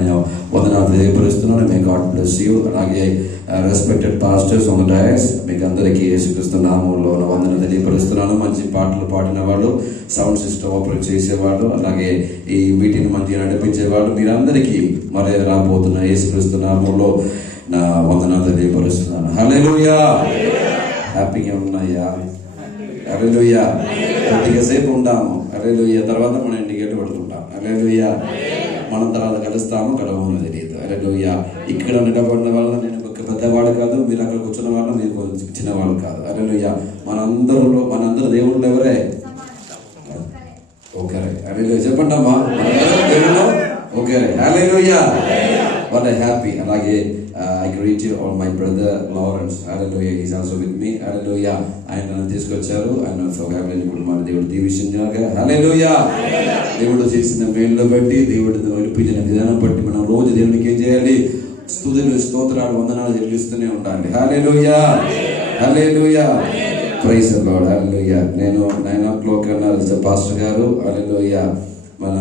నేను వందనాలు తెలియపరుస్తున్నాను. May God bless you. అలాగే respected pastors on the dais, మీకు అందరికీ యేసుక్రీస్తు నామములో వందనాలు తెలియపరుస్తున్నాను. మంచి పాటలు పాడిన వాళ్ళు, సౌండ్ సిస్టమ్ ఆపరేట్ చేసేవాళ్ళు, అలాగే ఈ మీటింగ్ మంచి నడిపించేవాళ్ళు, మీరందరికీ మరి రాబోతున్న యేసుక్రీస్తు నామములో నా వందనాలు తెలియపరుస్తున్నాను. హల్లెలూయా. హ్యాపీగా ఉన్నాయా? హల్లెలూయా. కొద్దిగా సేపు ఉంటాము. హల్లెలూయా. తర్వాత మనం ఇంటికి వెళ్ళి పడుతుంటాం. హల్లెలూయా. మనం తర్వాత కలుస్తాము, కలవమో తెలియదు. హల్లెలూయా. ఇక్కడ నిలబడిన వల్ల నేను ఒక పెద్దవాడు కాదు, మీరు అక్కడ కూర్చున్న వాళ్ళు మీరు కొంచెం చిన్నవాళ్ళు కాదు. హల్లెలూయా. మనందరూ దేవుళ్ళు ఎవరే? ఒకరే. హల్లెలూయా. చెప్పండి అమ్మా, దేవుళ్ళు ఒకరే. హల్లెలూయా. What I happy. అలాగే I greet you all my brother Lawrence. Hallelujah. He's also with me. Hallelujah. ఆయన నన్ను తీసుకొచ్చారు. ఆయన ఫ్యామిలీని కూడా మన దేవుడు దీవించాక. హల్లెలూయా. దేవుడు చేసిన మేలును బట్టి, దేవుడు నడిపించిన విధానం బట్టి మనం రోజు దేవునికి ఏం చేయాలి? స్తుతులు, స్తోత్రాలు, వందనాలు చెల్లిస్తూనే ఉండాలి. Hallelujah. Hallelujah. Praise the Lord. Hallelujah. నేను 9 o'clock అన్నారు పాస్టర్ గారు. హల్లెలూయా. మన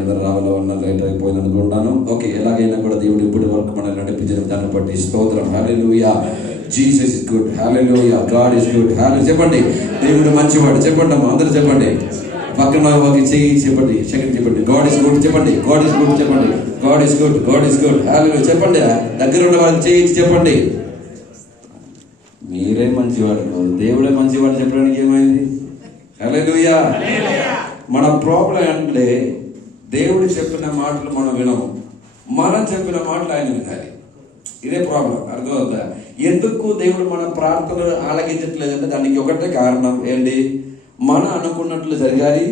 అందరూ రావాలో ఉన్న లేట్ అయిపోయింది అనుకుంటాను. ఓకే, ఎలాగైనా కూడా దేవుడు ఇప్పటి వరకు మనల్ని నడిపించిన దాన్ని బట్టి స్తోత్రం. Hallelujah. Jesus is good. Hallelujah. God is good. Hallelujah. చెప్పండి, దేవుడు మంచివాడు. చెప్పండి అమ్మా, అందరూ చెప్పండి. పక్కన చెయ్యి చెప్పండి, సెకండ్ చెప్పండి. గాడ్ ఇస్ గుడ్ చెప్పండి. గాడ్ ఇస్ గుడ్ చెప్పండి. God is good. God is good. Hallelujah. చెప్పండి. దగ్గర ఉన్న వాళ్ళకి చెయ్యి చెప్పండి. మీరే మంచివాడు కాదు, దేవుడే మంచివాడు చెప్పడానికి ఏమైంది? హల్లెలూయా. మన ప్రాబ్లం అంటే దేవుడు చెప్పిన మాటలు మనం వినము, మనం చెప్పిన మాటలు ఆయన వినాలి. ఇదే ప్రాబ్లం. అర్థమవుతా? ఎందుకు దేవుడు మన ప్రార్థనలు ఆలకించట్లేదంటే దానికి ఒకటే కారణం ఏంటి? మనం అనుకున్నట్లు జరగాలి,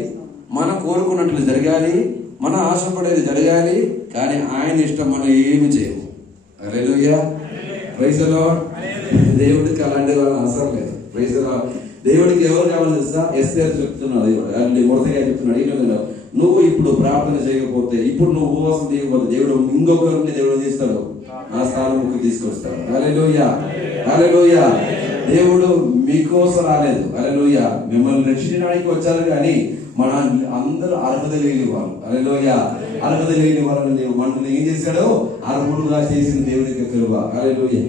మనం కోరుకున్నట్లు జరగాలి, మనం ఆశపడేది జరగాలి, కానీ ఆయన ఇష్టం మనం ఏమి చేయము. హల్లెలూయా. Praise the Lord. దేవుడికి అలాంటి వాళ్ళని అవసరం లేదు. Praise the Lord. దేవుడికి ఎవరు కావాలి తెలుసా? ఎస్తేర్ చెప్తున్నాడు, మొదటగా చెప్తున్నాడు, ఏంటో నువ్వు ఇప్పుడు ప్రార్థన చేయకపోతే, ఇప్పుడు నువ్వు ఉపవాసం చేయకపోతే దేవుడు ఇంకొకరిని దేవుడు తీస్తాడు, ఆ స్థానంకి తీసుకొస్తాడు. హల్లెలూయా. హల్లెలూయా. దేవుడు మీకోసం రాలేదు. హల్లెలూయా. మిమ్మల్ని రక్షించడానికి వచ్చారు, కానీ మన అందరూ అర్హత లేని వాళ్ళు. హల్లెలూయా. అర్హత లేని వాళ్ళని మనల్ని ఏం చేశాడు? అర్హులుగా చేసిన దేవుడికి కృప. హల్లెలూయా.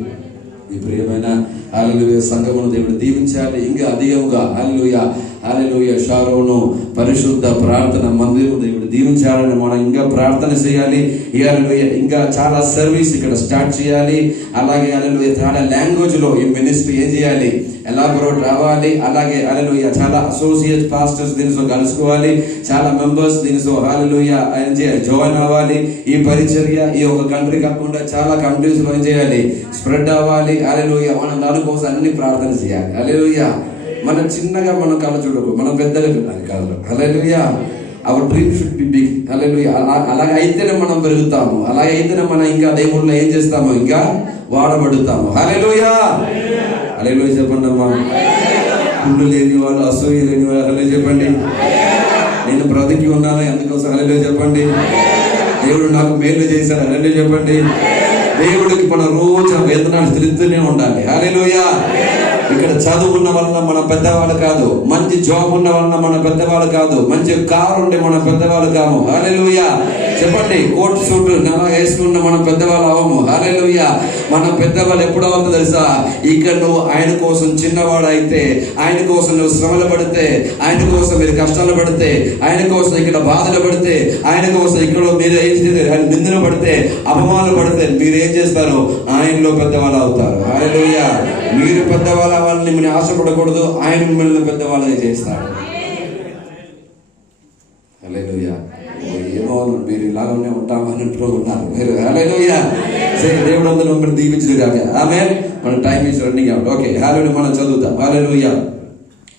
ఈ ప్రియమైన హల్లెలూయా సంఘమును దేవుడు దీవించాలి ఇంకా అధికముగా. హల్లెలూయా. హల్లెలూయా. షారోను పరిశుద్ధ ప్రార్థన మందిరం దేవుడు దీవించాలని మనం ఇంకా ప్రార్థన చేయాలి. హల్లెలూయా. ఇంకా చాలా సర్వీస్ ఇక్కడ స్టార్ట్ చేయాలి. అలాగే హల్లెలూయా చాలా లాంగ్వేజ్ లో ఈ మినిస్ట్రీ ఏం చేయాలి? ఎలాబొరేట్ రావాలి. అలాగే హల్లెలూయా చాలా అసోసియేట్ పాస్టర్స్ దీనితో కలుసుకోవాలి, చాలా మెంబర్స్ దీనితో హల్లెలూయా జాయిన్ అవ్వాలి. ఈ పరిచర్య ఈ ఒక కంట్రీ కాకుండా చాలా కంట్రీస్ లో ఏం చేయాలి? స్ప్రెడ్ అవ్వాలి. హల్లెలూయా. మనం దానికోసం అన్ని ప్రార్థన చేయాలి. హల్లెలూయా. మనం చిన్నగా మనం కళ చూడకు, మనం పెద్దగా చూడాలి కళలో. Hallelujah. Our dream should be big. Hallelujah. అలాగే అయితేనే మనం పెరుగుతాము, అలాగే అయితేనే మనం ఇంకా దేవుళ్ళో ఏం చేస్తాము? ఇంకా వాడబడుతాము. హల్లెలూయా. హల్లెలూయా. చెప్పండి అమ్మా. కుళ్ళు లేని వాళ్ళు, అసూయ లేని వాళ్ళు హల్లెలూయా చెప్పండి. నేను బ్రతికి ఉన్నాను అందుకోసం హల్లెలూయా చెప్పండి. దేవుడు నాకు మేలు చేశాడు హల్లెలూయా చెప్పండి. దేవుడికి మన రోజు వేతనాలు తిరుగుతూనే ఉండాలి. హల్లెలూయా. ఇక్కడ చదువుకున్న వలన మన పెద్దవాళ్ళు కాదు, మంచి జాబ్ ఉన్న వలన మన పెద్దవాళ్ళు కాదు, మంచి కారు ఉంటే మన పెద్దవాళ్ళు కాము. హల్లెలూయా చెప్పండి. కోట్ సూట్ వేసుకున్న మన పెద్దవాళ్ళు అవము. హల్లెలూయా. మన పెద్దవాళ్ళు ఎప్పుడు అవ్వదు తెలుసా? ఇక్కడ నువ్వు ఆయన కోసం చిన్నవాడు అయితే, ఆయన కోసం నువ్వు శ్రమలు పడితే, ఆయన కోసం మీరు కష్టాలు పడితే, ఆయన కోసం ఇక్కడ బాధలు పడితే, ఆయన కోసం ఇక్కడ మీరు ఏం చేస్తారు? నిందలు పడితే, అపమానాలు పడితే మీరు ఏం చేస్తారు? ఆయనలో పెద్దవాళ్ళు అవుతారు. హల్లెలూయా. మీరు పెద్దవాళ్ళ వాళ్ళని మీరు ఆశపడకూడదు, ఆయన మిమ్మల్ని పెద్దవాళ్ళగా చేస్తాడు. హల్లెలూయా. ఏమో మీరు ఇలాగనే ఉంటామని ఉన్నారు మీరు. హల్లెలూయా. సరే, దేవుడు అందరూ మిమ్మల్ని దీవించదు కాక. ఆమేన్. మన time is running out. Okay, hallelujah. మనం చదువుతాం. హల్లెలూయా.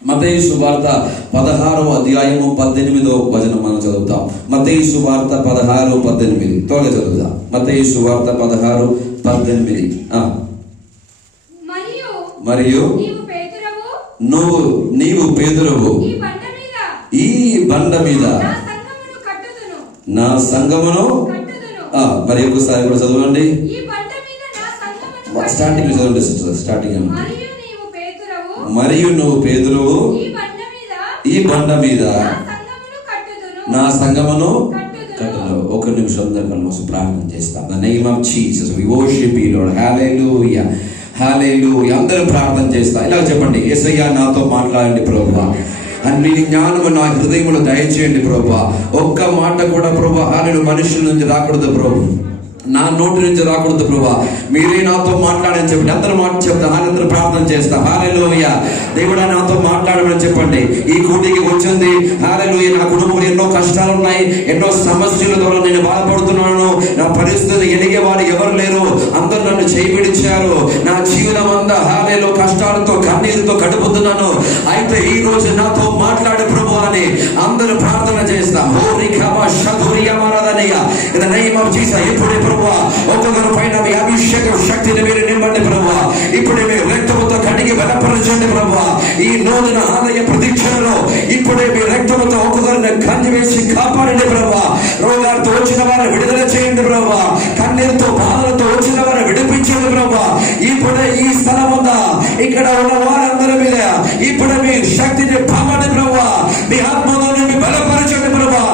మత్తయి సువార్త 16వ అధ్యాయము 18వ వచనం మనం చదువుతాం. మత్తయి సువార్త 16:18 త్వరగా చదువుతాం. మత్తయి సువార్త 16:18. మరియు నీవు పేతురువు, ఈ బండ మీద నా సంఘమును. మరి ఒకసారి కూడా చదవండి. స్టార్టింగ్ చదవండి సిస్టర్. స్టార్టింగ్. మరియు నువ్వు పేతురువు, ఈ బండ మీద నా సంఘమును ఒక నిమిషం దగ్గర ప్రార్థన చేస్తాం. The name of Jesus we worship you Lord. Hallelujah, hallelujah. అందరూ ప్రార్థన చేస్తా. ఇలా చెప్పండి, యేసయ్యా నాతో మాట్లాడండి ప్రభువా, అన్ని జ్ఞానము నా హృదయములో దయచేయండి ప్రభువా. ఒక్క మాట కూడా ప్రభువా ఆయన మనుషుల నుంచి రాకూడదు ప్రభు, నా నోటి నుంచి రాకూడదు ప్రభువా, మీరే నాతో మాట్లాడని చెప్పండి. అందరూ మాట చెప్తా, అందరూ ప్రార్థన చేస్తా. హల్లెలూయా. దేవుడా నాతో మాట్లాడమని చెప్పండి. ఈ కూటికి వచ్చింది హల్లెలూయా. నా కుటుంబంలో ఎన్నో కష్టాలు ఉన్నాయి, ఎన్నో సమస్యల ద్వారా నేను బాధపడుతున్నాను. నా పరిస్థితి ఎదిగే వారు ఎవరు లేరు, అందరూ నన్ను చేయిపిడిచారు. నా జీవనం అంతా హల్లెలూయా కష్టాలతో కన్నీరుతో గడుపుతున్నాను. అయితే ఈ రోజు నాతో మాట్లాడు ప్రభు అని అందరూ ప్రార్థన చేస్తాం. In the name of Jesus. ఇప్పుడే ప్రభువా ఒక్కొక్కరి పైన మీ అభిషేకం శక్తిని మీరు నింపండి ప్రభువా. ఇప్పుడే మీ రక్తముతో కడిగి బలపరచండి ప్రభువా. ఈ నూతన ఆలయ ప్రదీక్షలో ఇప్పుడే మీ రక్తముతో ఒక్కొక్కరిని కంది వేసి కాపాడండి ప్రభువా. రోగాలతో వచ్చిన వారిని విడుదల చేయండి ప్రభువా. కన్నీరుతో బాధలతో వచ్చిన వారిని విడిపించండి ప్రభువా. ఇప్పుడే ఈ స్థలం ఉందా ఇక్కడ ఉన్న వారందరి మీద ఇప్పుడే మీ శక్తిని పంపండి ప్రభువా. మీ ఆత్మతో మీ బలపరచండి ప్రభువా.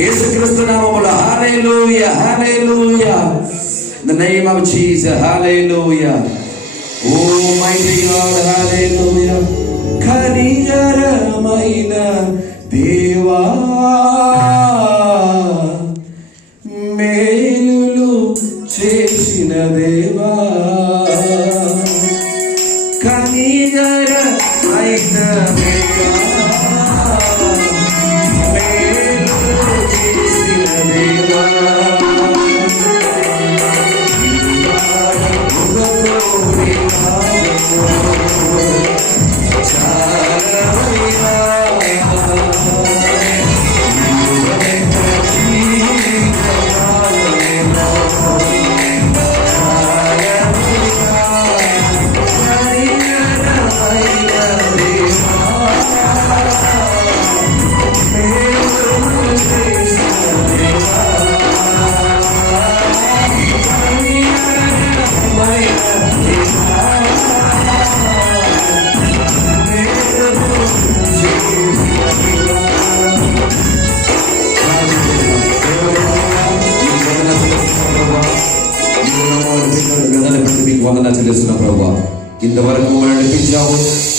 యేసుక్రీస్తు నామములో హల్లెలూయా, హల్లెలూయా. In the name of Jesus, hallelujah. Oh mighty God, hallelujah. కనికరమైన దేవా, మేలులు చేసిన దేవా, కనికరమైన దేవా, తెలుస్తున్న ప్రభా, ఇంతవరకు మమ్మల్ని నడిపించావు.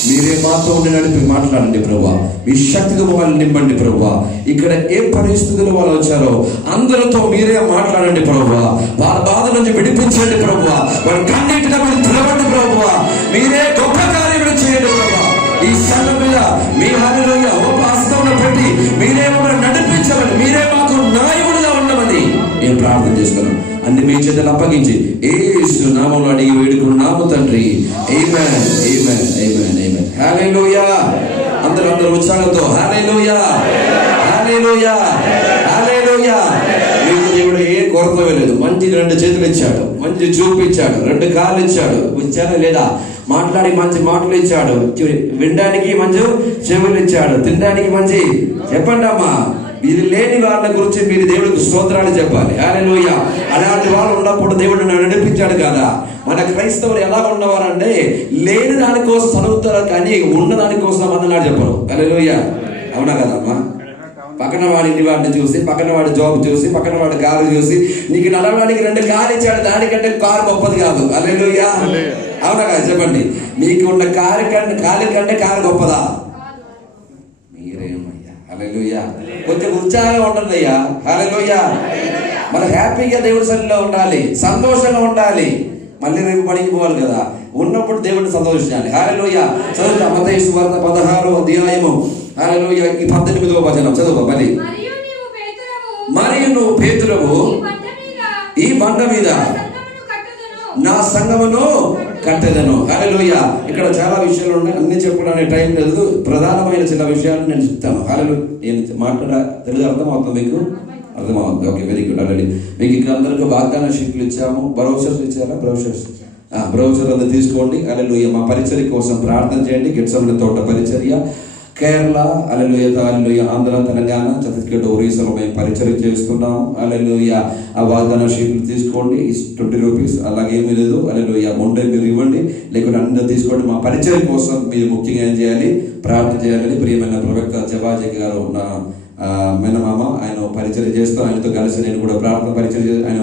మీరే మాతో ఉండి నడిపి మాట్లాడండి ప్రభా. మీ శక్తితో మమ్మల్ని నింపండి ప్రభా. ఇక్కడ ఏ పరిస్థితులు వాళ్ళు వచ్చారో అందరితో మీరే మాట్లాడండి ప్రభా. వాళ్ళ బాధ నుంచి విడిపించండి ప్రభా. వారి కన్నిటిని మీరు తెలవండి ప్రభా. మీరే గొప్ప కార్యములు చేయండి ప్రభా. ఈ సంఘం మీద మీ హల్లెలూయా గొప్ప హస్తంలో పెట్టి మీరే మమ్మల్ని నడిపించమని, మీరే మాకు నాయకుడిగా ఉండమని నేను ప్రార్థన చేస్తున్నాను. అన్ని మీ చేతులు అప్పగించి యేసు నామములో అడిగి వేడుకున్నాము తండ్రి. ఆమేన్, ఆమేన్, ఆమేన్, ఆమేన్. హల్లెలూయా. అందరూ ఉత్సాహంతో హల్లెలూయా, హల్లెలూయా, హల్లెలూయా. మీకు దేవుడు ఏ కొరత లేదు. మంచి 2 చేతులు ఇచ్చాడు, మంచి చూపు ఇచ్చాడు, 2 కాళ్ళు ఇచ్చాడు. ఇచ్చారా లేదా? మాట్లాడి మంచి మాటలు ఇచ్చాడు, వినడానికి మంచి చెవులు ఇచ్చాడు, తినడానికి మంచి. చెప్పండి అమ్మా, మీరు లేని వాళ్ళ గురించి మీరు దేవుడికి స్తోత్రాలు చెప్పాలి. హల్లెలూయా. అలాంటి వాళ్ళు ఉన్నప్పుడు దేవుడు నడిపించాడు కదా. మన క్రైస్తవులు ఎలా ఉన్నవారంటే లేని దానికోసం చదువుతారు కానీ ఉన్న దానికోసం అన్నలాడు చెప్పరు. హల్లెలూయా. అవునా కదమ్మా? పక్కన వాడి ఇంటి వాడిని చూసి, పక్కన వాడి జాబ్ చూసి, పక్కన వాడి కారు చూసి, నీకు నడవడానికి 2 కారు ఇచ్చాడు, దానికంటే కారు గొప్పది కాదు. హల్లెలూయా. అవునా కదా? చెప్పండి, నీకు ఉన్న కారు కంటే కారు గొప్పదా? మీరేమయ్యా? హల్లెలూయా. కొంచెం ఉత్సాహంగా ఉండండి అయ్యా. హల్లెలూయా. మనం హ్యాపీగా దేవుడి సన్నిధిలో ఉండాలి, సంతోషంగా ఉండాలి. మళ్ళీ రేపు పనికి పోవాలి కదా. ఉన్నప్పుడు దేవుడిని సంతోషించాలి. హల్లెలూయా. చదువుతా మత్తయి సువార్త 16వ అధ్యాయము హల్లెలూయా ఈ 18వ వచనం చదువు. మరియు నువ్వు పేతురవు, ఈ బండ మీద నా సంఘమును కట్టెదను. హల్లెలూయా. ఇక్కడ చాలా విషయాలు ఉన్నాయి, అన్ని చెప్పడానికి టైం లేదు. ప్రధానమైన చిన్న విషయాలు నేను చెప్తాను. హల్లెలూయా. నేను తెలుగు అర్థమవుతుంది మీకు? అర్థమవుతుంది. Okay, very good. ఆల్రెడీ మీకు ఇక్కడ అందరికీ వాగ్దాన షీట్లు ఇచ్చాము. బ్రౌచర్స్ ఇచ్చారా? బ్రౌచర్ అంతా తీసుకోండి. హల్లెలూయా. మా పరిచర్య కోసం ప్రార్థన చేయండి. గెట్సమన తోట పరిచర్య కేరళ, హల్లెలూయా, ఆంధ్ర, తెలంగాణ, ఛత్తీస్గఢ్, ఒరిస్సాలో మేము పరిచయం చేస్తున్నాం. హల్లెలూయా. ఆ వాగ్దాన షీట్లు తీసుకోండి, 20 రూపీస్, అలాగేమీ లేదు. హల్లెలూయా. ముందే మీరు ఇవ్వండి, లేకుంటే అందరూ తీసుకోండి. మా పరిచయం కోసం మీరు ముఖ్యంగా ఏం చేయాలి? ప్రార్థన చేయాలని ప్రియమైన ప్రవక్త జవాజీ గారు నా మేనమామ, ఆయన పరిచయం చేస్తూ ఆయనతో కలిసి నేను కూడా ప్రార్థన పరిచయం ఆయన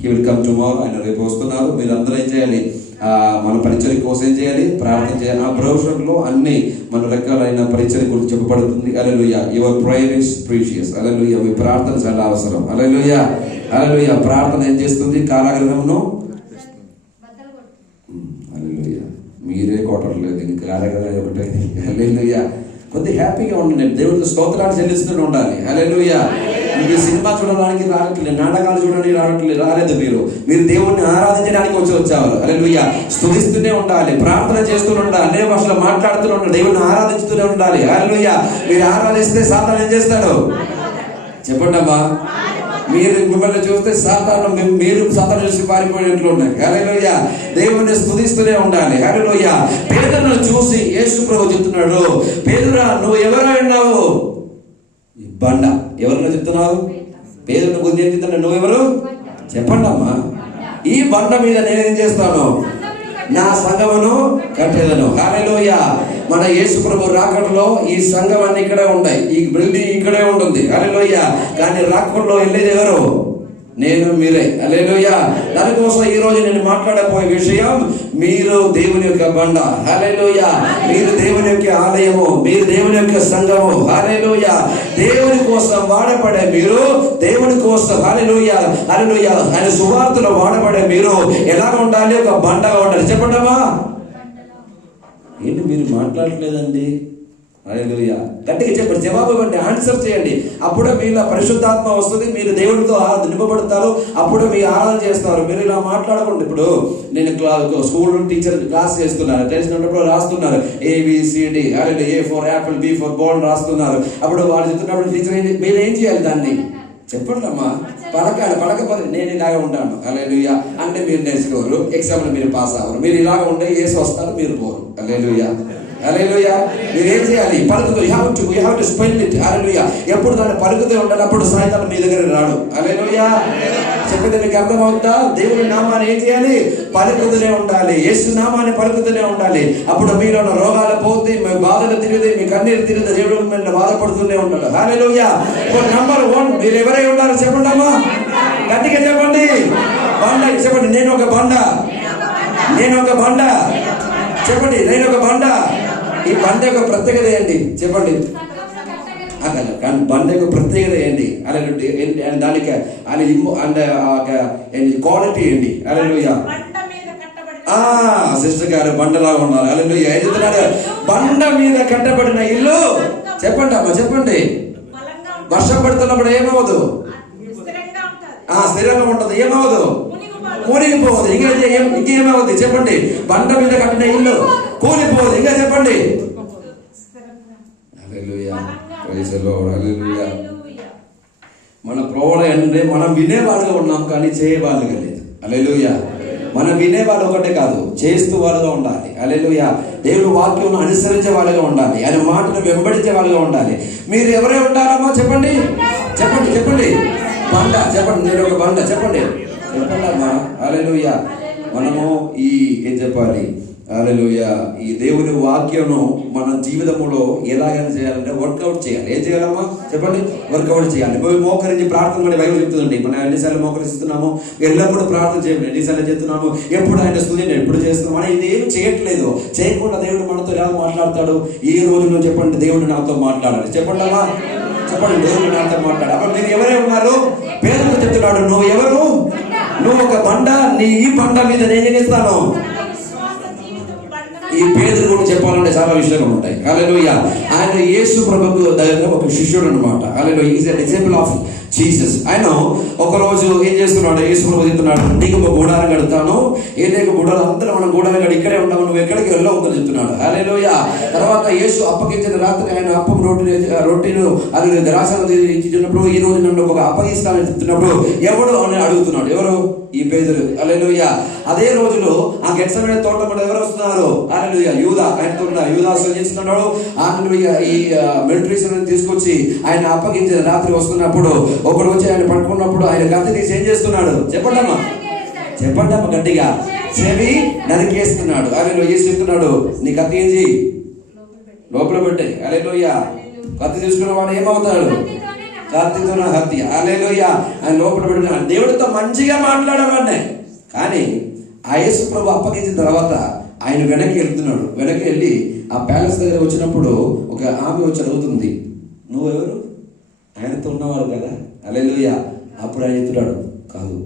హీ విల్ కమ్ టుమారో, ఆయన రేపు వస్తున్నారు. మీరు అందరూ ఏం చేయాలి? మన పరిచయం కోసం ఏం చేయాలి? ప్రార్థన చేయాలి. ఆ బ్రౌషర్లో అన్ని మన రకాలైన పరిచయం గురించి చెప్పబడుతుంది. Hallelujah. Your prayer is precious. Hallelujah. మీ ప్రార్థన చాలా అవసరం. హల్లెలూయా. హల్లెలూయా. ప్రార్థన ఏం చేస్తుంది? కారాగృహమును హల్లెలూయా. మీరే కొట్టలేదు, ఇంకా కారాగృహం ఒకటే. హల్లెలూయా. కొద్దిగా హ్యాపీగా ఉండండి, దేవుడితో స్తోత్రాలు చెల్లిస్తూనే ఉండాలి. హల్లెలూయా. మీరు సినిమా చూడడానికి రావట్లేదు, నాటకాలు చూడడానికి రాలేదు, మీరు దేవుడిని ఆరాధించడానికి వచ్చేవారు. హల్లెలూయా. స్తుతిస్తూనే ఉండాలి, ప్రార్థన చేస్తూనే ఉండాలి, అన్ని భాషలో మాట్లాడుతూనే ఉండాలి, దేవుడిని ఆరాధించుతూనే ఉండాలి. హల్లెలూయా. మీరు ఆరాధిస్తే సాతాను ఏం చేస్తాడు? చెప్పండి అమ్మా. మీరు మిమ్మల్ని చూస్తే సాతాను, మీరు సాతాను చూసి పారిపోయినట్లు ఉన్నాయి. హల్లెలూయా. దేవుణ్ణి స్తుతిస్తూనే ఉండాలి. హల్లెలూయా. పేదలను చూసి యేసు ప్రభువు చెప్తున్నాడు, పేదరా నువ్వు ఎవరై ఉన్నావు? బండ. ఎవరిలో చెప్తున్నావు? పేదలను గురించి ఏం చెప్తున్నా? నువ్వెవరు? చెప్పండి అమ్మా. ఈ బండ మీద నేనేం చేస్తాను? నా సంఘమును కట్టేదను. హల్లెలూయా. మన యేసు ప్రభు రాకడలో ఈ సంఘం అన్ని ఇక్కడే ఉంటాయి, ఈ బిల్డింగ్ ఇక్కడే ఉంటుంది. హల్లెలూయా. కానీ రాకడలో వెళ్ళేది ఎవరు? నేను, మీరే. హల్లెలూయా. దానికోసం ఈ రోజు నేను మాట్లాడబోయే విషయం, మీరు దేవుని యొక్క బండ. హల్లెలూయా. మీరు దేవుని యొక్క ఆలయము, మీరు దేవుని యొక్క సంఘము. హల్లెలూయా. దేవుని కోసం వాడబడే మీరు, దేవుని కోసం హల్లెలూయా, హల్లెలూయా, ఆయన సువార్తలో వాడబడే మీరు ఎలాగ ఉండాలి? ఒక బండగా ఉండాలి. చెప్పండమ్మా. ఏంటి మీరు మాట్లాడలేదండి? హల్లెలూయా. గట్టిగా చెప్పండి, జవాబు ఇవ్వండి, ఆన్సర్ చేయండి. అప్పుడే మీలో పరిశుద్ధాత్మ వస్తుంది, మీరు దేవుడితో నింపబడతారు, అప్పుడు మీరు ఆరాధన చేస్తారు. మీరు ఇలా మాట్లాడకుండా, ఇప్పుడు నేను స్కూల్ టీచర్ క్లాస్ చేస్తున్నాను, చేసినప్పుడు రాస్తున్నారు ABCD, A for Apple, B for ball రాస్తున్నారు. అప్పుడు వాళ్ళు చెప్తున్నప్పుడు టీచర్ మీరు ఏం చేయాలి? దాన్ని చెప్పండి అమ్మా. పలకపోతే నేను ఇలాగ ఉంటాను. హల్లెలూయా అంటే మీరు నేర్చుకోరు, ఎగ్జామ్లో మీరు పాస్ అవ్వరు. మీరు ఇలాగ ఉంటే ఏసు వస్తారు, మీరు పోరు. హల్లెలూయా. హల్లెలూయా. మీరు ఏం చేయాలి? పలుకుతూ you have to spell it. Hallelujah. ఎప్పుడు దాన్ని పలుకుతూ ఉండాలి, అప్పుడు సాయంత్రం మీ దగ్గర రాడు. హల్లెలూయా. చెప్పేది మీకు అర్థమవుతుందా? దేవుని నామాన్ని ఏం చేయాలి? పలుకుతూనే ఉండాలి. యేసు నామాన్ని పలుకుతూనే ఉండాలి. అప్పుడు మీలో ఉన్న రోగాలు పోతాయి, మీ బాధలు తిరిగి, మీ కన్నీరు తిరిగి, దేవుడు మిమ్మల్ని బాధపడుతూనే ఉంటాడు. హల్లెలూయా. నంబర్ 1 మీరు ఎవరై ఉంటారో చెప్పండి అమ్మా. గట్టిగా చెప్పండి. బండ. చెప్పండి, నేను ఒక బండ. నేను ఒక బండ. చెప్పండి, నేను ఒక బండ. ఈ బండ యొక్క ప్రత్యేకత ఏంటి? చెప్పండి. బండ యొక్క ప్రత్యేకత ఏంటి? దానికి క్వాలిటీ ఏంటి? హల్లెలూయా. సిస్టర్ గారు బండలాగా ఉన్నారు. హల్లెలూయా. ఏం చెప్తున్నాడు? బండ మీద కట్టబడిన ఇల్లు. చెప్పండి అమ్మా, చెప్పండి. వర్షం పడుతున్నప్పుడు ఏమవదు? స్థిరంగా ఉంటుంది. ఏమవదు? కూలిపోవద్దు. ఇంకేమవుద్ది? చెప్పండి. బండ మీద కట్టిన ఇల్లు కూలిపోవద్దు. ఇంకా చెప్పండి. Hallelujah. Praise the Lord. Hallelujah. మన ప్రోవల అంటే మనం వినేవాళ్ళుగా ఉన్నాం, కానీ చేయవాళ్ళుగా లేదు. హల్లెలూయా. మనం వినేవాళ్ళు ఒకటే కాదు, చేస్తూ వాళ్ళుగా ఉండాలి. హల్లెలూయా. దేవుడు వాక్యం అనుసరించే వాళ్ళుగా ఉండాలి, ఆయన మాటను వెంబడించే వాళ్ళుగా ఉండాలి. మీరు ఎవరే ఉంటారమ్మా? చెప్పండి. చెప్పండి. చెప్పండి. బండ. చెప్పండి, నేను ఒక బండ. చెప్పండి. చెప్పండి అమ్మా. హల్లెలూయా. మనము ఏం చెప్పాలి? హల్లెలూయా. ఈ దేవుని వాక్యము మన జీవితంలో ఎలాగైనా చేయాలంటే వర్కౌట్ చేయాలి. ఏం చేయాలమ్మా? చెప్పండి. వర్కౌట్ చేయాలి. మోకరించి ప్రార్థన కూడా బైబిల్ చెప్తుందండి. మనం ఎన్నిసార్లు మోకరిస్తున్నాము, ఎల్లప్పుడూ ప్రార్థన చేయండి. ఎన్నిసార్లు చేస్తున్నాము, ఎప్పుడు ఆయన స్తుతి ఎప్పుడు చేస్తున్నాము అని ఇది ఏమి చేయట్లేదు. చేయకుండా దేవుడు మనతో ఎలా మాట్లాడతాడు? ఈ రోజులో చెప్పండి, దేవుడు నాతో మాట్లాడాలి. చెప్పండి అమ్మా. చెప్పండి, దేవుడు నాతో మాట్లాడాలి. అప్పుడు మీరు ఎవరే ఉన్నారు? పేదలకు చెప్తున్నాడు, నువ్వు ఎవరు? నువ్వు ఒక బండ. ఈ బండ మీద నేను ఇస్తాను. ఈ పేదల గురించి చెప్పాలంటే చాలా విషయాలు ఉంటాయి. హల్లెలూయా. ఆయన యేసు ప్రభుకు దగ్గర ఒక శిష్యుడు అనమాట. Hallelujah. Is a example of Jesus. ఆయన ఒకరోజు ఏం చేస్తున్నాడు? యేసు ప్రభు చెప్తున్నాడు, నీకు ఒక గూడారం కడతాను. ఏదైనా గూడాలు అందరూ మనం గూడారం కడి ఇక్కడే ఉంటాము, నువ్వు ఎక్కడికి వెళ్ళవద్దని చెప్తున్నాడు. హల్లెలూయా. తర్వాత యేసు అప్పగించిన రాత్రి ఆయన అప్పం రొట్టెను అది ద్రాక్షను ఇచ్చినప్పుడు, ఈ రోజు నన్ను ఒక అప్పగిస్తానని చెప్తున్నప్పుడు ఎవడు అని అడుగుతున్నాడు. ఎవరు? ఈ పేదరు. హల్లెలూయా. అదే రోజులో ఆ గెత్సేమనే తోట కూడా ఎవరు వస్తున్నారు? హల్లెలూయా, యూదా. ఆయనతో యూదా చేస్తున్నాడు. హల్లెలూయా. ఈ మిలిటరీస్ తీసుకొచ్చి ఆయన అప్పగించిన రాత్రి వస్తున్నప్పుడు ఒకడు వచ్చి ఆయన పట్టుకున్నప్పుడు ఆయన కత్తి తీసి ఏం చేస్తున్నాడు? చెప్పండమ్మా గట్టిగా. చెవి నరికేస్తున్నాడు. హల్లెలూయా. ఏం చెప్తున్నాడు? నీ కత్తి ఏం చేయి? లోపల పెట్టే. హల్లెలూయా. కత్తి తీసుకున్న వాడు ఏమవుతాడు? కత్తితో నా హత్య. హల్లెలూయా. ఆయన లోపల పెట్టిన దేవుడితో మంచిగా మాట్లాడేవాడినే. కానీ ఆ యేసు ప్రభు అప్పగించిన తర్వాత ఆయన వెనక్కి వెళ్తున్నాడు. వెనక్కి వెళ్ళి ఆ ప్యాలెస్ దగ్గర వచ్చినప్పుడు ఒక ఆమె వచ్చి అడుగుతుంది, నువ్వెవరు? ఆయనతో ఉన్నవాడు కదా. హల్లెలూయా. అప్పుడు ఆయన చెప్తున్నాడు, కాదు,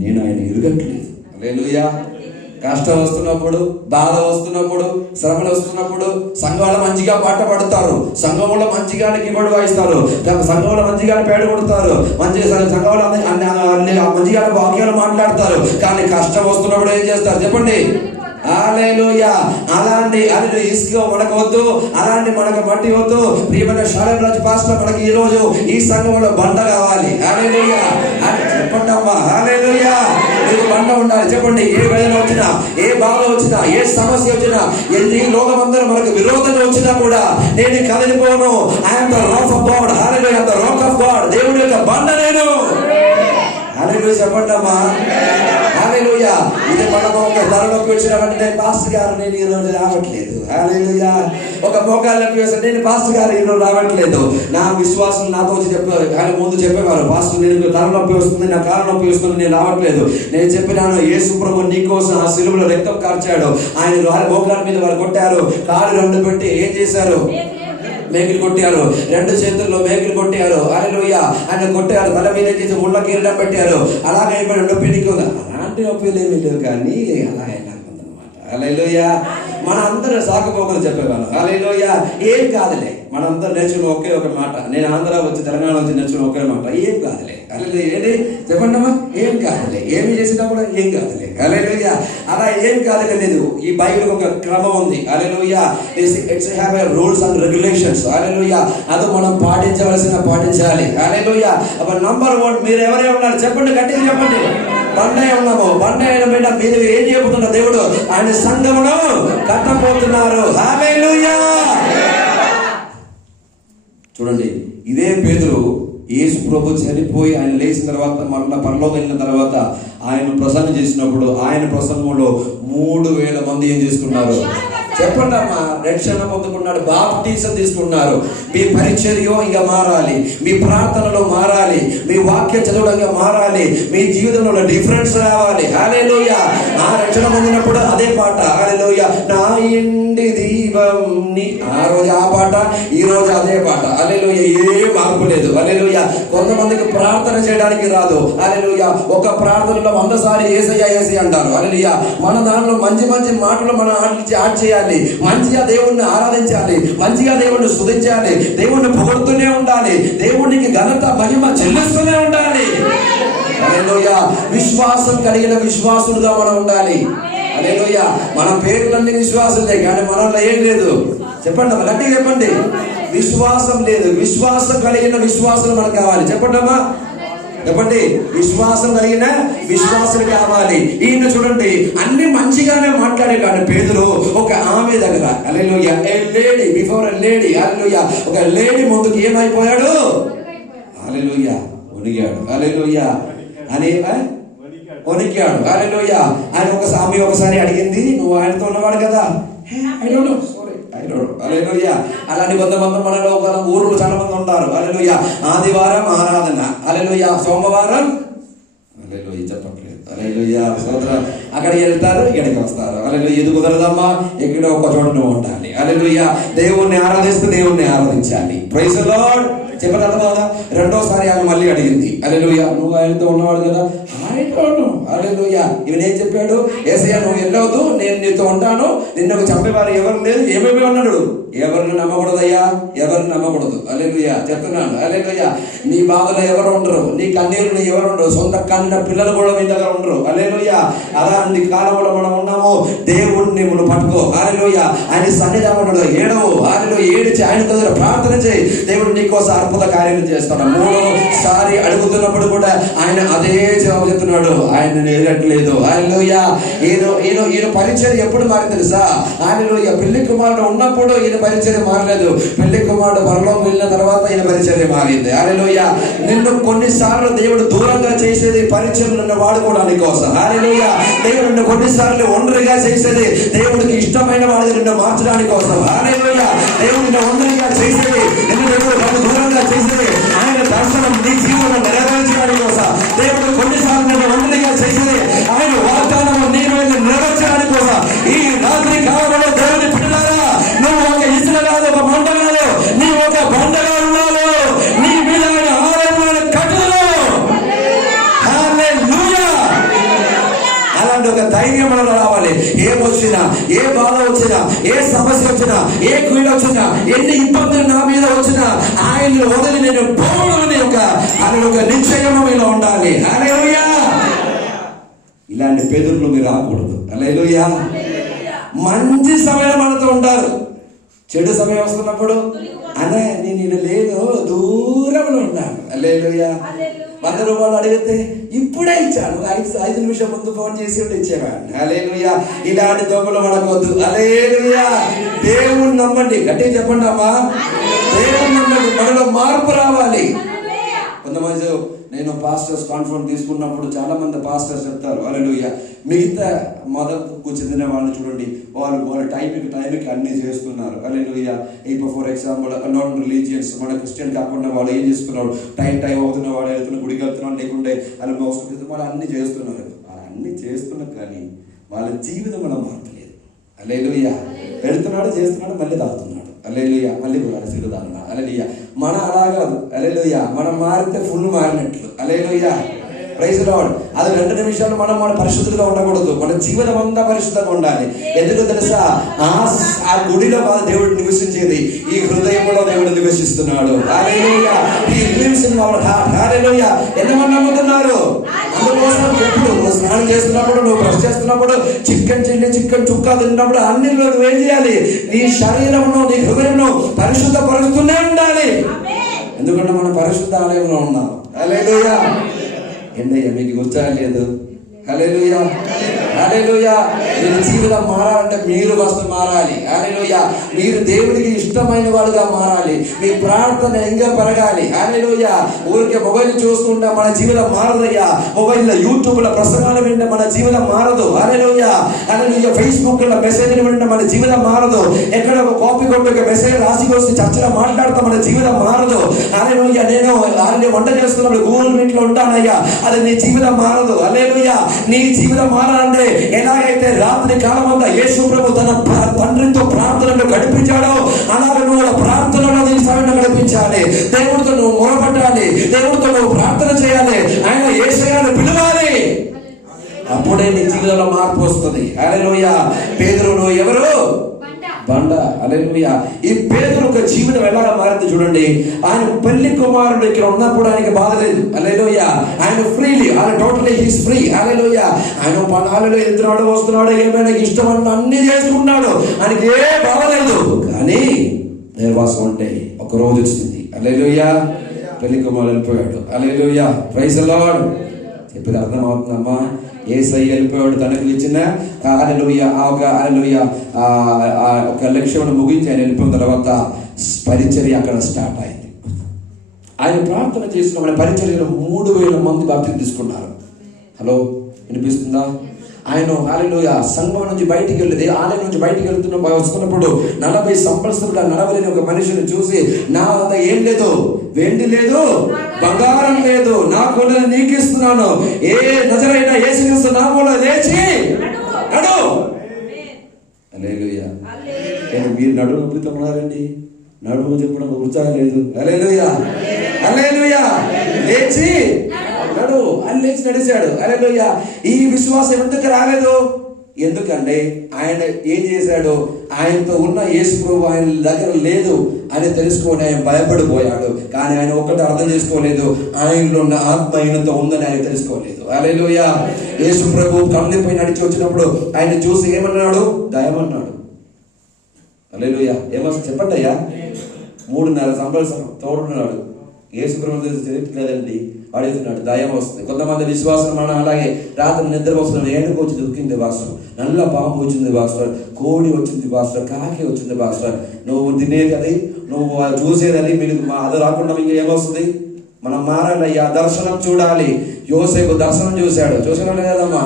నేను ఆయన ఎరగట్లేదు. హల్లెలూయా. కష్టం వస్తున్నప్పుడు, బాధ వస్తున్నప్పుడు, శ్రమలు వస్తున్నప్పుడు సంఘంలో మంచిగా పాట పాడుతారు, సంఘంలో మంచిగా కీబోర్డ్ వాయిస్తారు, సంఘంలో మంచిగా పేడ కొడతారు, సంఘంలో మంచిగా వాక్యాలు మాట్లాడతారు. కానీ కష్టం వస్తున్నప్పుడు ఏం చేస్తారు చెప్పండి? హల్లెలూయా. అలాంటి ఇసుక మనకు వద్దు, అలాంటి మనకు మట్టి వద్దు. ప్రియమైన షాలేం రాజు పాస్టర్ మనకి ఈ రోజు ఈ సంఘంలో బండ కావాలి. హల్లెలూయా. చెప్పండి అమ్మా. హల్లెలూయా. మీకు బండ ఉండాలి. చెప్పండి. ఏ వేదన వచ్చినా, ఏ బాధ వచ్చినా, ఏ సమస్య వచ్చినా, ఎన్ని లోకం అందరూ మనకు విరోధంగా వచ్చినా కూడా నేను కదిలిపోను. I'm the rock of God. Hallelujah. The rock of God. దేవుడి యొక్క బండ నేను. హల్లెలూయా. చెప్పండి అమ్మా. హల్లెలూయా. ఇది మనము ఒక ధరలోకి వచ్చినామంటే పాస్టర్ గారు నేను ఈ రోజు రావట్లేదు. హల్లెలూయా. ఒక మోకాళ్ళకి వేసాను, నేను పాస్టర్ గారు ఈ రోజు రావట్లేదు. నా విశ్వాసం నాతో వచ్చి చెప్పారు. కానీ ముందు చెప్పేవారు, పాస్టర్ నేను తలనొప్పి వస్తుంది, నా కాళ్ళ నొప్పి వస్తుంది, నేను రావట్లేదు. నేను చెప్పినాను, యేసు ప్రభు నీకోసం ఆ సిలువలో రక్తం కార్చాడు. ఆయన మోకాళ్ళ మీద వారు కొట్టారు, కాళ్ళు రెండు పెట్టి ఏం చేశారు? మేకులు కొట్టారు. రెండు చేతుల్లో మేకులు కొట్టారు. హల్లెలూయా. ఆయన కొట్టారు. తల మీద చేసి ముళ్ళ కిరీటం పెట్టారు. అలాగే నొప్పి నీకు అలాంటి నొప్పిలు ఏమీ లేవు, కానీ అలాగే అనమాట. హల్లెలూయా. మన అందరూ సాకుపోకలు చెప్పేవాళ్ళు. హల్లెలూయా. ఏం కాదులే. మనందరూ నేర్చుకున్న ఒకే ఒక మాట, నేను ఆంధ్ర వచ్చి తెలంగాణ వచ్చి నేర్చుకున్న ఒకే మాట, ఏం కాదులే. హల్లెలూయా. ఏంటి చెప్పండి అమ్మా? ఏం కాదులే. ఏమి చేసినా కూడా ఏం కాదులే. హల్లెలూయా. అలా ఏం కాదులే లేదు. ఈ బైబిల్ ఒక క్రమం ఉంది. Hallelujah. It's have a rules and regulations. Hallelujah. అది మనం పాటించాలి. హల్లెలూయా. అప్పుడు నంబర్ 1 మీరు ఎవరే ఉన్నారు చెప్పండి, గట్టిగా చెప్పండి. బండే ఉన్నాము. బండే మీద మీరు ఏం చేయబోతున్నారు? దేవుడు ఆయన సంఘమును కట్టబోతున్నారు. హల్లెలూయా. చూడండి, ఇదే పేతురు యేసు ప్రభు చనిపోయి ఆయన లేచిన తర్వాత మరలా పరలోకం వెళ్ళిన తర్వాత ఆయన ప్రసంగం చేసినప్పుడు ఆయన ప్రసంగంలో 3000 మంది ఏం చేసుకున్నారు చెప్పండి అమ్మా? రక్షణ పొందుకున్నాడు, బాప్టిజం తీసుకున్నారు. మీ పరిచర్య ఇక మారాలి, మీ ప్రార్థనలో మారాలి, మీ వాక్య చదవడంగా మారాలి, మీ జీవితంలో డిఫరెన్స్ రావాలి. హల్లెలూయా. ఆ రక్షణ పొందినప్పుడు అదే పాట. హల్లెలూయా. నా ఇంటి దీపం నీ. ఆ రోజు ఆ పాట, ఈ రోజు అదే పాట. హల్లెలూయా. ఏ మార్పు లేదు. హల్లెలూయా. కొంతమందికి ప్రార్థన చేయడానికి రాదు. హల్లెలూయా. ఒక ప్రార్థనలో 100 సార్లు యేసయ్యా యేసయ్యా అంటారు. హల్లెలూయా. మన దానిలో మంచి మంచి మాటలు మనం యాడ్ చేయాలి, మంచిగా దేవుణ్ణి ఆరాధించాలి, మంచిగా దేవుణ్ణి స్తుతించాలి, దేవుణ్ణి పొగడుతూనే ఉండాలి, దేవునికి ఘనత మహిమ చెల్లిస్తూనే ఉండాలి. హల్లెలూయా. విశ్వాసం కలిగిన విశ్వాసులుగా మనం ఉండాలి. హల్లెలూయా. మన పేర్లన్నీ విశ్వాసులే, కానీ మనలో ఏం లేదు చెప్పండి అమ్మా, గట్టిగా చెప్పండి. విశ్వాసం లేదు. విశ్వాసం కలిగిన విశ్వాసులు మనకు కావాలి. చెప్పండి అమ్మా, చెప్పండి. విశ్వాసం కలిగిన విశ్వాసులు కావాలి. ఈయన చూడండి, అన్ని మంచిగానే మాట్లాడే కానీ పేతురు ఒక ఆమె దగ్గర, హల్లెలూయా, ఏ లేడీ బిఫోర్ ఎ లేడీ, హల్లెలూయా, ఒక లేడీ ముందుకు ఏమైపోయాడు? హల్లెలూయా, వణిగాడు. హల్లెలూయా. అని వణికాడు. హల్లెలూయా. ఆయన ఒకసారి అడిగింది, నువ్వు ఆయనతో ఉన్నవాడు కదా? హల్లెలూయా. అలాంటి కొంతమంది మనలో ఒక ఊర్లో చాలా మంది ఉంటారు. హల్లెలూయా. ఆదివారం ఆరాధన, హల్లెలూయా, సోమవారం హల్లెలూయా చెప్పట్లేదు. హల్లెలూయా. సోదరం అక్కడికి వెళ్తారు, ఇక్కడికి వస్తారు. హల్లెలూయా. ఇది కుదరదమ్మా, ఎక్కడో ఒక చోట నువ్వు ఉండాలి. హల్లెలూయా. దేవుణ్ణి ఆరాధిస్తూ దేవుణ్ణి ఆరాధించాలి. Praise the Lord. చెప్పిన తర్వాత రెండోసారి ఆమె మళ్ళీ అడిగింది, హల్లెలూయా, నువ్వు ఆయనతో ఉన్నవాడు కదా? ఆయనతోను. హల్లెలూయా. ఈయన ఏం చెప్పాడు? యేసయ్యా నువ్వు వెళ్ళవద్దు, నేను నీతో ఉంటాను, నిన్ను చంపేవారు ఎవరు లేదు. ఏమేమి అన్నాడు? ఎవరిని నమ్మకూడదయ్యా, ఎవరిని నమ్మకూడదు. హల్లెలూయా. చెప్తున్నాను. హల్లెలూయా. నీ బాధలో ఎవరు ఉండరు, నీ కన్నీరులో ఎవరు ఉండరు, సొంత కన్న పిల్లలు కూడా మీ దగ్గర ఉండరు. హల్లెలూయా. అలాంటి కాలంలో మనం ఉన్నాము. దేవుణ్ణి మనం పట్టుకో. హల్లెలూయా. ఆయన సన్నిధానంలో ఏడవు. హల్లెలూయా. ఏడిచి ఆయన దగ్గర ప్రార్థన చేయి. దేవుడు నీకోసం అద్భుత కార్యాలు చేస్తాడు. 3సారి అడుగుతున్నప్పుడు కూడా ఆయన అదే జవాబు చెప్తున్నాడు, ఆయన నేరట్లేదు. హల్లెలూయా. ఈయన పరిచయం ఎప్పుడు మారింది తెలుసా? హల్లెలూయా. పెళ్లి కుమారుడు ఉన్నప్పుడు ఈయన పరిచయం మారలేదు. పెళ్లి కుమారుడు పరలోకం వెళ్ళిన తర్వాత ఈయన పరిచయం మారింది. హల్లెలూయా. నిన్ను కొన్నిసార్లు దేవుడు దూరంగా చేసేది పరిచయం నిన్ను వాడుకోవడానికి కోసం. హల్లెలూయా. దేవుడు నిన్ను కొన్నిసార్లు ఒంటరిగా చేసేది దేవుడికి ఇష్టమైన వాడిని నిన్ను మార్చడానికి కోసం. హల్లెలూయా. దేవుడు నిన్ను ఒంటరిగా చేసేది, నిన్ను దూరంగా చేసేది ఆయన దర్శనం నీ జీవనం నెరవేర్చడానికి కోసం. దేవుడు కొన్నిసార్లు నిన్ను ఒంటరిగా చేసేది ఆయన వాగ్దానం నీ మీద నెరవేర్చడానికి కోసం. ఈ రాత్రి కాలంలో దేవుని పిల్లలారా, నువ్వు ఒక ఇసుక కాదు, ఒక మంట కాదు, నీ ఒక బండగా ఉన్నావు. నీ మీద ఆయన ఆలయమైన కట్టుదల. హల్లెలూయా. అలాంటి ఒక ధైర్యం మనలో రావాలి. ఏమొచ్చినా, ఏ బాధ వచ్చినా, ఏ సమస్య వచ్చినా, ఏ కీడు వచ్చినా, ఎన్ని ఇబ్బందులు నా మీద వచ్చినా ఆయన వదిలి నేను పోవడం ఒక నిశ్చయం మీలో ఉండాలి. హల్లెలూయా. ఇలాంటి పేదలు మీరు రాకూడదు. హల్లెలూయా. మంచి సమయం మనతో ఉంటారు, చెడు సమయం వస్తున్నప్పుడు అనే నేను లేదు, దూరంలో ఉన్నాను. హల్లెలూయా. 100 రూపాయలు అడిగితే ఇప్పుడే ఇచ్చాను, 5 నిమిషం ముందు ఫోన్ చేసి ఉంటే ఇచ్చేవాడిని. హల్లెలూయా. ఇలాంటి దొంగలు మనకొద్దు. హల్లెలూయా. దేవుణ్ణి నమ్మండి. గట్టిగా చెప్పండి అమ్మా, దేవుణ్ణి నమ్మండి. మనలో మార్పు రావాలి. కొంతమంది నేను పాస్టర్స్ కాన్ఫరెన్స్ తీసుకున్నప్పుడు చాలా మంది పాస్టర్స్ చెప్తారు, హల్లెలూయా, మిగతా మతంకు చెందిన వాళ్ళని చూడండి, వాళ్ళు టైంకి అన్ని చేస్తున్నారు. హల్లెలూయా. ఇప్పుడు ఫర్ ఎగ్జాంపుల్ నాన్ రిలీజియన్స్, మన క్రిస్టియన్ కాకుండా వాళ్ళు ఏం చేస్తున్నారు, టైం అవుతున్న వాడు వెళ్తున్న గుడికి వెళ్తున్నాడు, లేకుంటే వాళ్ళు మోసుకుంటే వాళ్ళు అన్ని చేస్తున్నారు. వాళ్ళు అన్ని చేస్తున్నారు కానీ వాళ్ళ జీవితం మనం మార్చలేదు. హల్లెలూయా. వెళ్తున్నాడు, చేస్తున్నాడు, మళ్ళీ తాగుతున్నాడు. హల్లెలూయా. మళ్ళీ సిగుదాడు. హల్లెలూయా. మన అలా కాదు. హల్లెలూయా. మనం మారితే ఫుల్ మారినట్లు. హల్లెలూయా. Praise the Lord. అది 2 నిమిషాలు మన పరిశుద్ధంగా ఉండకూడదు. మన జీవితం అంతా పరిశుద్ధంగా ఉండాలి. ఎందుకు తెలుసా? ఆ గుడిలో దేవుడు నివసించేది ఈ హృదయంలో దేవుడు నివసిస్తున్నాడు. హల్లెలూయా. హి లివ్స్ ఇన్ అవర్ హార్ట్. హల్లెలూయా. ఎంతమంది నమ్ముతున్నారు? అందుకోసం ఎప్పుడు నువ్వు స్నానం చేస్తున్నప్పుడు, నువ్వు బ్రష్ చేస్తున్నప్పుడు, చికెన్ చుక్క తిన్నప్పుడు అన్ని నువ్వు ఏం చేయాలి? నీ శరీరంలో, నీ హృదయంలో పరిశుద్ధ పరుస్తూనే ఉండాలి. ఎందుకంటే మనం పరిశుద్ధ ఆలయంలో ఉన్నాం. హల్లెలూయా. ఏంటయ్యా మీకు ఉత్సాహం లేదు? హల్లెలూయా. హల్లెలూయా. మీరు జీవితం మారాలంటే మీరు ఫస్ట్ మారాలి. హల్లెలూయా. మీరు దేవుడికి ఇష్టమైన వాడుగా మారాలి. మీ ప్రార్థన ఇంకా పెరగాలి. హల్లెలూయా. ఊరికే మొబైల్ చూస్తుంటే మన జీవితం మారదయ్యా. మొబైల్లో యూట్యూబ్లో ప్రసంగాలు వింటే మన జీవితం మారదు. హల్లెలూయా. హల్లెలూయా. ఫేస్బుక్లో మెసేజ్లు వింటే మన జీవితం మారదు. ఎక్కడ ఒక కాపీ కొట్టి మెసేజ్ రాసి వస్తే చర్చలో మాట్లాడితే మన జీవితం మారదు. హల్లెలూయా. నేను వంట చేస్తున్నప్పుడు గూగుల్ మీట్లో ఉంటానయ్యా, అది నీ జీవితం మారదు. హల్లెలూయా. నీ జీవితం మారాలంటే ఎలాగైతే రాత్రి కాలం అంతా యేసు ప్రభు తన తండ్రితో ప్రార్థనలో గడిపించాడో అలాగే నువ్వు ప్రార్థనలో నీ సమయంలో గడిపించాలి. దేవుడితో నువ్వు మొరపట్టాలి, దేవుడితో నువ్వు ప్రార్థన చేయాలి, ఆయన యేసయ్యను పిలవాలి. అప్పుడే నీ జీవితంలో మార్పు వస్తుంది. హల్లెలూయా. పేతురు ఎవరు? బండ. హల్లెలూయా. ఈ పేతురు ఒక జీవితం ఎలాగా మారింది చూడండి. ఆయన పెళ్లి కుమారుడు ఇక్కడ ఉన్నప్పుడు ఆయనకి బాధ లేదు. హల్లెలూయా. ఆయన ఫ్రీలీ, ఆయన టోటలీ హీస్ ఫ్రీ. హల్లెలూయా. ఆయన పనాలలో వెళ్తున్నాడు, వస్తున్నాడు, ఏమైనా ఇష్టం అన్ని చేసుకున్నాడు, ఆయనకి ఏ బాధ లేదు. కానీ దేవాసం అంటే ఒక రోజు వచ్చింది. హల్లెలూయా. పెళ్లి కుమారుడు వెళ్ళిపోయాడు. హల్లెలూయా. Praise the Lord. చెప్పేది అర్థమవుతుందమ్మా? యేసయ్య వెళ్ళిపోయాడు, తనకు ఇచ్చిన హల్లెలూయా ఒక లక్ష్యం ముగించి ఆయన వెళ్ళిపోయిన తర్వాత పరిచర్య అక్కడ స్టార్ట్ అయింది. ఆయన ప్రార్థన చేసిన పరిచర్యలో 3000 మంది బాప్తిసం తీసుకున్నారు. హలో, వినిపిస్తుందా? ఆయన హల్లెలూయా సంఘం నుంచి బయటికి వెళ్ళేది, ఆలయం నుంచి బయటికి వస్తున్నప్పుడు 40 సంవత్సరాలుగా నడవలేని ఒక మనిషిని చూసి, నా వద్ద ఏం లేదు, వెండి లేదు, బంగారం లేదు, నా కొనని నీకు ఇస్తున్నాను, ఏ నజరైన యేసుక్రీస్తు నామములో లేచి నడు. హల్లెలూయా. మీరు నడుము నొప్పితో ఉన్నారండి, నడుము చెప్పడం ఉత్సాహం లేదు. హల్లెలూయా. హల్లెలూయా. లేచి నడు అని లేచి నడిచాడు. హల్లెలూయా. ఈ విశ్వాసం ఎందుకు రాలేదు? ఎందుకంటే ఆయన ఏం చేశాడు? ఆయనతో ఉన్న యేసు ప్రభు ఆయన దగ్గర లేదు అని తెలుసుకొని ఆయన భయపడిపోయాడు. కానీ ఆయన ఒక్కటి అర్థం చేసుకోలేదు, ఆయనలో ఉన్న ఆత్మ ఆయనతో ఉందని ఆయన తెలుసుకోలేదు. హల్లెలూయా. యేసు ప్రభు కమ్మిపై నడిచి వచ్చినప్పుడు ఆయన చూసి ఏమన్నాడు? దయమన్నాడు. హల్లెలూయా. ఏమో చెప్పండి అయ్యా. 3.5 సంవత్సరాలు తోడున్నాడు. యేసుప్రభువు తెలియట్లేదండి, అడుగుతున్నాడు, దయం వస్తుంది. కొంతమంది విశ్వాసం మనం అలాగే రాత్రి నిద్ర వస్తున్నాడు, ఏనుగు వచ్చి దొరికింది పాస్టర్, నల్ల పాము వచ్చింది పాస్టర్, కోడి వచ్చింది పాస్టర్, కాకి వచ్చింది పాస్టర్. నువ్వు తినేది అది, నువ్వు చూసేది అది, మీకు అది రాకుండా మీకు ఏమొస్తుంది? మనం మారాలయ్యా, దర్శనం చూడాలి. యోసేపు దర్శనం చూసాడు కదమ్మా.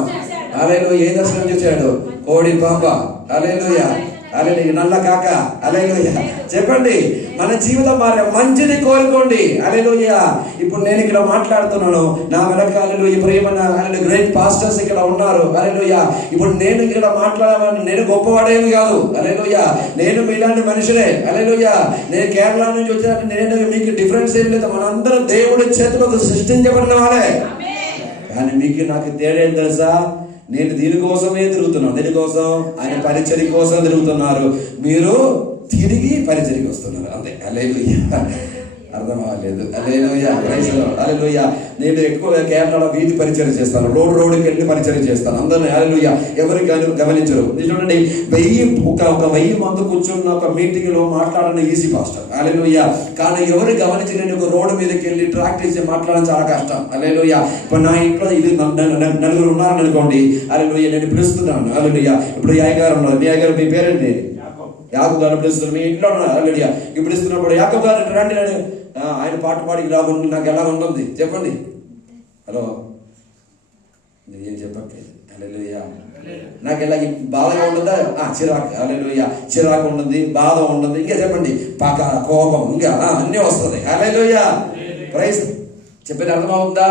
హల్లెలూయా. ఏ దర్శనం చూశాడు? కోడి పాప. హల్లెలూయా. హల్లెలూయా. నల్ల కాక. హల్లెలూయా. చెప్పండి, మన జీవితం మారే మంచిది కోరుకోండి. హల్లెలూయా. ఇప్పుడు నేను ఇక్కడ మాట్లాడుతున్నాను, నా వెనకాలలో ఈ ప్రియమైన గ్రేట్ పాస్టర్స్ ఇక్కడ ఉన్నారు. హల్లెలూయా. ఇప్పుడు నేను ఇక్కడ మాట్లాడాలని నేను గొప్పవాడేమి కాదు. హల్లెలూయా. నేను మీలాంటి మనుషులే. హల్లెలూయా. నేను కేరళ నుంచి వచ్చినట్టు నేను మీకు డిఫరెన్స్ ఏం లేదు. మనందరం దేవుడి చేతిలో సృష్టించబడిన వాళ్ళే. కానీ మీకు నాకు తేడా ఏం తెలుసా? నేను దీనికోసమే తిరుగుతున్నాను. దీనికోసం ఆయన పరిచర్య కోసం తిరుగుతున్నారు, మీరు తిరిగి పరిచర్యకి వస్తున్నారు అంతే. హల్లెలూయా. అర్థం అవ్వలేదు. హల్లెలూయా. హల్లెలూయా. నేను ఎక్కువగా కేరళలో వీధి పరిచర్య చేస్తాను, రోడ్డుకి వెళ్ళి పరిచర్య చేస్తాను అందరినీ. హల్లెలూయా. ఎవరు గమనించరు. చూడండి, 1000 మంది కూర్చున్న ఒక మీటింగ్ లో మాట్లాడడం ఈజీ పాస్టర్. హల్లెలూయా. కానీ ఎవరు గమనించి నేను ఒక రోడ్డు మీదకి వెళ్ళి ట్రాక్ చేసి మాట్లాడడం చాలా కష్టం. హల్లెలూయా. ఇప్పుడు నా ఇంట్లో ఇది నలుగురు ఉన్నారని అనుకోండి. హల్లెలూయా. నేను పిలుస్తున్నాను. హల్లెలూయా. ఇప్పుడు ఈ అయ్యగారు ఉన్నారు. మీ అయ్యగారు మీ పేరేంటి? యాకబు గారు పిలుస్తున్నారు. మీ ఇంట్లో ఉన్నారు. హల్లెలూయా. ఇప్పుడు పిలుస్తున్నప్పుడు యాకబు గారు రండి, ఆయన పాట పాడి ఇలా ఉంటుంది, నాకు ఎలా ఉంటుంది చెప్పండి. హలో, ఏం చెప్పట్లేదు. హల్లెలూయా. నాకు ఎలా బాధగా ఉంటుందా? చిరాకు. హల్లెలూయా. చిరాకు ఉంటుంది, బాధ ఉంటుంది, ఇంకా చెప్పండి, పగ, కోపం, ఇంకా అన్నీ వస్తుంది. హల్లెలూయా. ప్రైజ్ చెప్పేది అర్థమవుతుందా?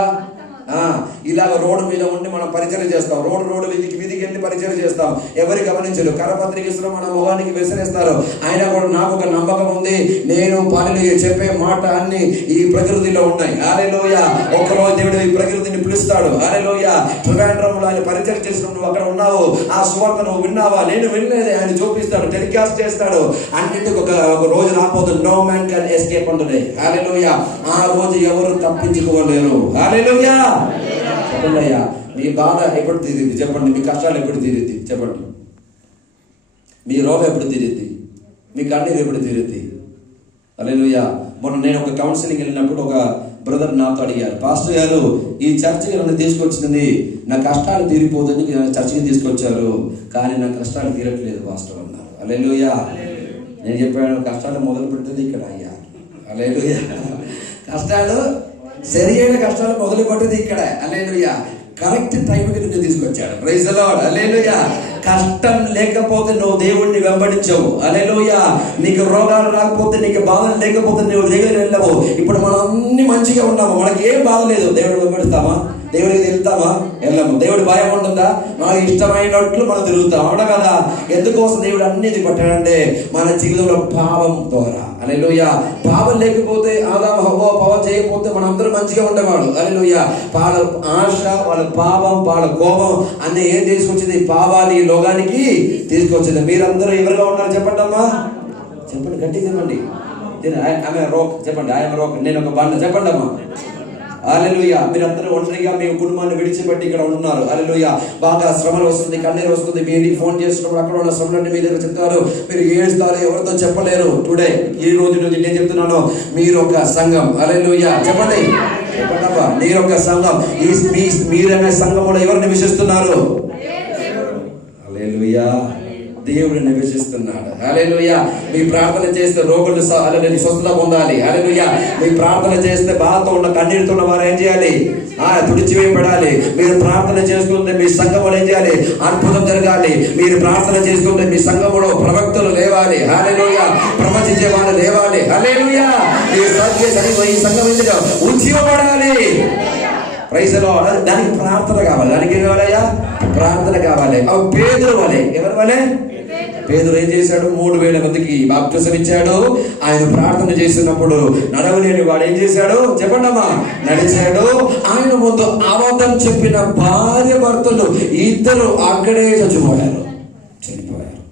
ఇలాగ రోడ్డు మీద ఉండి మనం పరిచయం చేస్తాం, రోడ్డు వీధికి వెళ్ళి పరిచయం చేస్తాం. ఎవరు గమనించరు. కరపత్రిక ఇస్తున్న మన మొహానికి విసిరేస్తారు. అయినా కూడా నాకు ఒక నమ్మకం ఉంది, నేను పనులు చెప్పే మాట అన్ని ఈ ప్రకృతిలో ఉన్నాయి. హల్లెలూయా. ఒకరోజు దేవుడు ఈ ప్రకృతిని పిలుస్తాడు. హల్లెలూయా. త్రివేంద్రంలో ఆయన పరిచయం చేసినప్పుడు నువ్వు అక్కడ ఉన్నావు, ఆ సువార్త నువ్వు విన్నావా? నేను వినలేదు. ఆయన చూపిస్తాడు, టెలికాస్ట్ చేస్తాడు. అన్నిటికి ఒక రోజు రాబోతుంది. నో మ్యాన్ కెన్ ఎస్కేప్ అంటున్నాయి. హల్లెలూయా. ఆ రోజు ఎవరు తప్పించుకోలేరు. హల్లెలూయా. చెప్పండి అయ్యా, మీ బాధ ఎప్పుడు తీరిద్ది చెప్పండి? మీ కష్టాలు ఎప్పుడు తీరిద్ది చెప్పండి? మీ రోగం ఎప్పుడు తీరిద్ది? మీ కన్నీరు ఎప్పుడు తీరిద్ది? హల్లెలూయా. మొన్న నేను ఒక కౌన్సిలింగ్ వెళ్ళినప్పుడు ఒక బ్రదర్ నాతో అడిగారు, పాస్టర్ గారు ఈ చర్చికి నన్ను తీసుకొచ్చింది నా కష్టాలు తీరిపోతుంది చర్చికి తీసుకొచ్చారు, కానీ నా కష్టాలు తీరట్లేదు పాస్టర్ అన్నారు. హల్లెలూయా. నేను చెప్పాను, కష్టాలు మొదలు పెట్టేది ఇక్కడ అయ్యా. హల్లెలూయా. కష్టాలు సరియైన కష్టాలు మొదలు పట్టేది ఇక్కడ. హల్లెలూయా. కరెక్ట్ టైంకి నిన్ను తీసుకొచ్చాడు. Praise the Lord. హల్లెలూయా. కష్టం లేకపోతే నువ్వు దేవుణ్ణి వెంబడించవు. హల్లెలూయా. నీకు రోగాలు రాకపోతే, నీకు బాధలు లేకపోతే నువ్వు దగ్గర వెళ్ళవు. ఇప్పుడు మనం అన్ని మంచిగా ఉన్నాము, మనకి ఏం బాధ లేదు, దేవుడు వెంబడిస్తామా? దేవుడికి వెళ్తామా? వెళ్ళము. దేవుడి భయం ఉంటుందా? మనకు ఇష్టమైనట్లు మనం తిరుగుతాం, అవునా కదా? ఎందుకోసం దేవుడు అన్నిది పట్టాడంటే మన జీవితంలో పాపం ద్వారా. హల్లెలూయా. పాపం లేకపోతే, ఆదాము హవ్వ పాపం చేయకపోతే మనందరూ మంచిగా ఉండేవాడు. హల్లెలూయా. వాళ్ళ ఆశ, వాళ్ళ పాపం, వాళ్ళ కోపం అన్ని ఏం తీసుకొచ్చింది? పాపాన్ని లోకానికి తీసుకొచ్చింది. మీరందరూ ఎవరుగా ఉన్నారు చెప్పండి అమ్మా, చెప్పండి, గట్టిగా చెప్పండి. ఆమె రోక్ చెప్పండి, ఆయన రోక్, నేను ఒక బండ చెప్పండి అమ్మా. హల్లెలూయా. మీరందరూ ఒంటరిగా మీ కుటుంబాన్ని విడిచిపెట్టి ఇక్కడ ఉంటున్నారు. హల్లెలూయా. బాగా శ్రమలు వస్తుంది, కన్నీరు వస్తుంది. మీ ఇంటికి ఫోన్ చేసినప్పుడు అక్కడ ఉన్న శ్రమలన్నీ మీ దగ్గర చెప్తారు, మీరు ఏడుస్తారు, ఎవరితో చెప్పలేరు. టుడే ఈ రోజు నుంచి నేను చెప్తున్నాను, మీరు ఒక సంఘం. హల్లెలూయా. చెప్పండి, చెప్పండమ్మా. మీరు ఒక సంఘం. మీరనే సంఘంలో ఎవరు నివసిస్తున్నారు? హల్లెలూయా. దేవుడు నివసిస్తున్నాడు. హల్లెలూయా. మీ ప్రార్థన చేస్తే రోగులు స్వస్థత పొందాలి. హల్లెలూయా. మీ ప్రార్థన చేస్తే బాధతో ఉన్న, కన్నీరుతో ఉన్న వారు ఏం చేయాలి? తుడిచివేయబడాలి. మీరు ప్రార్థన చేస్తుంటే మీ సంఘంలో ఏం చేయాలి? అద్భుతం జరగాలి. మీరు ప్రార్థన చేస్తుంటే మీ సంఘంలో ప్రవక్తలు లేవాలి. హల్లెలూయా. ప్రవచించే వాళ్ళు లేవాలి. హల్లెలూయా. ఈ సంఘం ఎందుకు ఉజ్జీవపడాలి? Praise the lord. దానికి ప్రార్థన కావాలి. దానికి ఏం కావాలయ్యా? ప్రార్థన కావాలి. అవి పేదరు వలె. ఎవరి వలె? పేదరు ఏం చేశాడు? 3000 మందికి బాప్తిసం ఇచ్చాడు. ఆయన ప్రార్థన చేసినప్పుడు నడవలేని వాడు ఏం చేశాడు చెప్పండి అమ్మా? నడిచాడు. ఆయన ముందు అబద్ధం చెప్పిన భార్య భర్తలు ఇద్దరు అక్కడే చచ్చిపోయారు.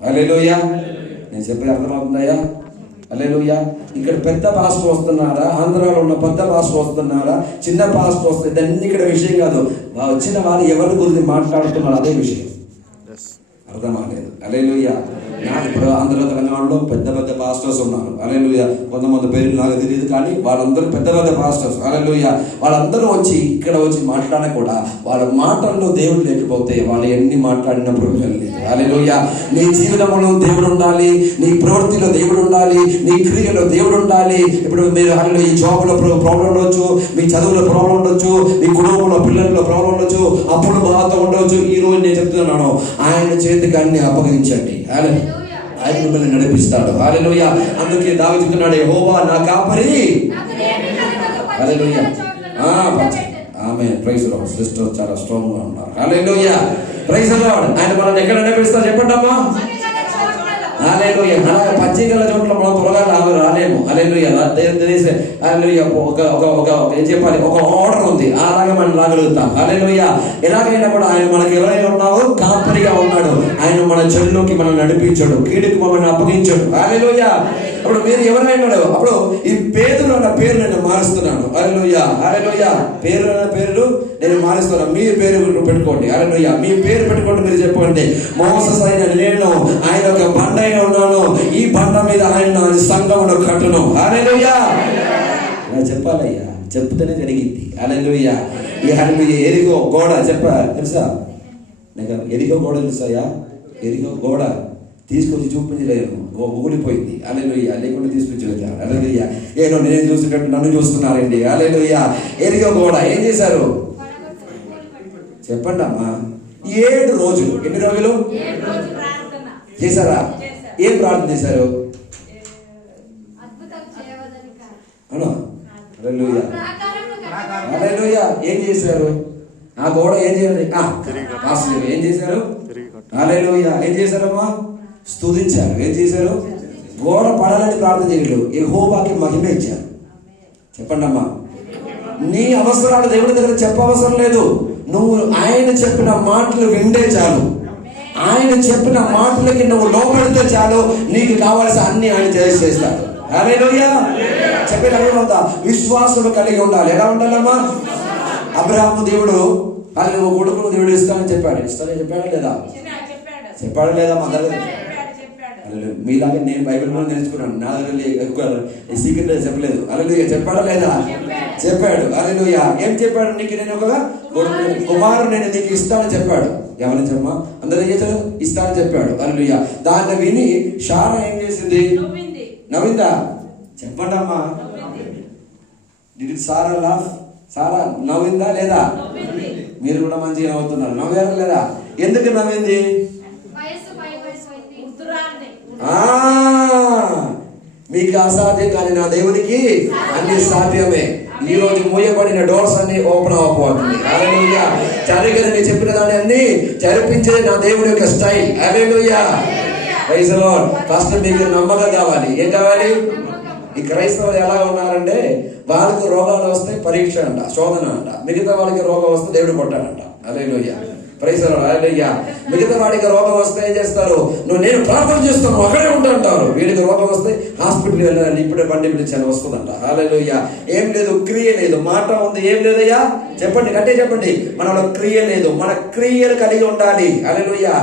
హల్లెలూయా. నేను చెప్పే అర్థమవుతుందయ్యా? హల్లెలూయా. ఇక్కడ పెద్ద పాస్టర్ వస్తున్నారా, ఆంధ్రాలో ఉన్న పెద్ద పాస్టర్ వస్తున్నారా, చిన్న పాస్టర్ వస్తుంది, ఇదన్నీ ఇక్కడ విషయం కాదు. వచ్చిన వారు ఎవరి గురించి మాట్లాడుతున్నారు అదే విషయం. అర్థమలేదు. హల్లెలూయా. నాకు ఇప్పుడు ఆంధ్ర తెలంగాణలో పెద్ద పెద్ద పాస్టర్స్ ఉన్నారు. హల్లెలూయా. కొంతమంది పేర్లు నాకు తెలియదు, కానీ వాళ్ళందరూ పెద్ద పెద్ద పాస్టర్స్. హల్లెలూయా. వాళ్ళందరూ వచ్చి ఇక్కడ వచ్చి మాట్లాడినా కూడా వాళ్ళ మాటల్లో దేవుడు లేకపోతే వాళ్ళు ఎన్ని మాట్లాడినా ప్రయోజనం లేదు. హల్లెలూయా. నీ జీవితంలో దేవుడు ఉండాలి, నీ ప్రవృత్తిలో దేవుడు ఉండాలి, నీ క్రియలో దేవుడు ఉండాలి. ఇప్పుడు మీరు హల్లెలూయా ఈ జాబ్లో ప్రాబ్లం ఉండొచ్చు, మీ చదువులో ప్రాబ్లం ఉండొచ్చు, మీ కుటుంబంలో పిల్లల్లో ప్రాబ్లం ఉండొచ్చు, అప్పుడు బాధతో ఉండవచ్చు. ఈ రోజు నేను చెప్తున్నాను, ఆయన చేతికి అన్ని అప్పగించండి. ఆయన మిమ్మల్ని నడిపిస్తాడు. హల్లెలూయా. అందుకే దావీదు చెప్తున్నాడు, యెహోవా నా కాపరి. Hallelujah. Amen. Praise Lord. Sister చాలా స్ట్రాంగ్ గా ఉన్నారు. హల్లెలూయా. Praise Lord. ఆయన మనల్ని ఎక్కడ నడిపిస్తాడు చెప్పండి అమ్మా. హల్లెలూయా. పచ్చికల చోట్ల మనం త్వరగా రాలేము. హల్లెలూయా. హల్లెలూయా. ఏం చెప్పాలి, ఒక ఆర్డర్ ఉంది, అలాగే మనం రాగలుగుతాం. హల్లెలూయా. ఎలాగైనా కూడా ఆయన మనకి ఎవరైనా ఉన్నావు, కాపరిగా ఉన్నాడు. ఆయన మన చెడులోకి మనం నడిపించాడు, కీడుకు మమ్మల్ని అప్పగించాడు. హల్లెలూయా. అప్పుడు మీరు ఎవరైనా అప్పుడు ఈ పేదలు అన్న పేరు నేను మారుస్తున్నాను. హల్లెలూయా. హల్లెలూయా. పేరు నేను మారుస్తున్నాను. మీ పేరు పెట్టుకోండి. హల్లెలూయా. మీ పేరు పెట్టుకోండి. మీరు చెప్పండి, మోసెస్ అయిన నేను ఆయన ఒక బండ అయిన ఉన్నాను, ఈ బండ మీద ఆయన సంఘమును కట్టును. హల్లెలూయా. చెప్పాలయ్యా, చెప్తేనే జరిగింది. హల్లెలూయా. ఈ హల్లెలూయా. ఎరిగో గోడ తెలుసా? నాకు ఎరిగో గోడ తెలుసాయా? ఎరిగో గోడ తీసుకొచ్చి చూపించలేదు, ఊడిపోయింది. హల్లెలూయా. లేకుండా తీసుకొచ్చి హల్లెలూయా. ఏదో నేను చూసినట్టు నన్ను చూస్తున్నారండి. హల్లెలూయా. ఎరిగో గోడ ఏం చేశారు చెప్పండి అమ్మా. 7 రోజులు. ఎన్ని రోజులు చేశారా? ఏం ప్రార్థన చేశారు? హల్లెలూయా. హల్లెలూయా. ఏం చేశారు? ఆ గోడ ఏం చేయాలి? ఏం చేశారు? హల్లెలూయా. ఏం చేశారమ్మా? స్తుతించారు. ఏం చేశారు? గోడ పడాలని ప్రార్థన చేయలేదు, యెహోవాకి మహిమ ఇచ్చారు. చెప్పండి అమ్మా. నీ అవసరాలు దేవుడి దగ్గర చెప్పవసరం లేదు. నువ్వు ఆయన చెప్పిన మాటలు వింటే చాలు, ఆయన చెప్పిన మాటలకి నువ్వు లోపడితే చాలు, నీకు కావాల్సిన అన్ని ఆయన చేస్తాడు. హల్లెలూయా. చెప్పేది అర్థమవుతా? విశ్వాసులు కలిగి ఉండాలి. ఎలా ఉండాలమ్మా? అబ్రహాము దేవుడు ఆయన కొడుకును దేవుడు ఇస్తానని చెప్పాడు. ఇస్తానని చెప్పాడా లేదా? చెప్పాడా లేదా? మా దగ్గర మీలాగే నేను బైబిల్ కూడా నేర్చుకున్నాను, నా దగ్గర ఎక్కువ సీక్రెట్ చెప్పలేదు. హల్లెలూయా. చెప్పాడా లేదా? చెప్పాడు. హల్లెలూయా. ఏం చెప్పాడు? నీకు నేను ఒక కుమారుడు నేను నీకు ఇస్తానని చెప్పాడు. ఎవరైనా చెప్పమా? అందరూ ఏం చేశారు? ఇస్తానని చెప్పాడు. హల్లెలూయా. దాన్ని విని షారా ఏం చేసింది? నవ్విందా? చెప్పండి అమ్మా. సారా నవ్విందా లేదా? మీరు కూడా మంచిగా నవ్వుతున్నారు. నవ్వారా లేదా? ఎందుకు నవ్వింది? మీకు అసాధ్యం కానీ నా దేవునికి అన్ని సాధ్యమే. ఈ రోజు మూయబడిన డోర్స్ అన్ని ఓపెన్ అవ్వబోతుంది. హల్లెలూయా. జరగదని చెప్పిన దాన్ని అన్ని జరిపించే నా దేవుడి యొక్క style. Hallelujah. Praise the Lord. First మీకు నమ్మకం కావాలి. ఏం కావాలి? ఈ క్రైస్తవులు ఎలా ఉన్నారంటే, వాళ్ళకి రోగాలు వస్తే పరీక్ష అంట, శోధన అంట. మిగతా వాళ్ళకి రోగం వస్తే దేవుడు కొట్టాడంట. Hallelujah. Praise the Lord. Hallelujah. మిగతా వాడికి రోగం వస్తే ఏం చేస్తారు? నేను ప్రార్థన చేస్తాను, అక్కడే ఉంటాంటారు. వీడికి రోగం వస్తే హాస్పిటల్ వెళ్ళాలని ఇప్పుడే బండి పిలిచాను, వస్తుందంట. హల్లెలూయా. ఏం లేదు, క్రియ లేదు, మాట ఉంది, ఏం లేదయ్యా? చెప్పండి, గట్టిగా చెప్పండి. మనలో క్రియ లేదు. మన క్రియలు కలిగి ఉండాలి. హల్లెలూయా.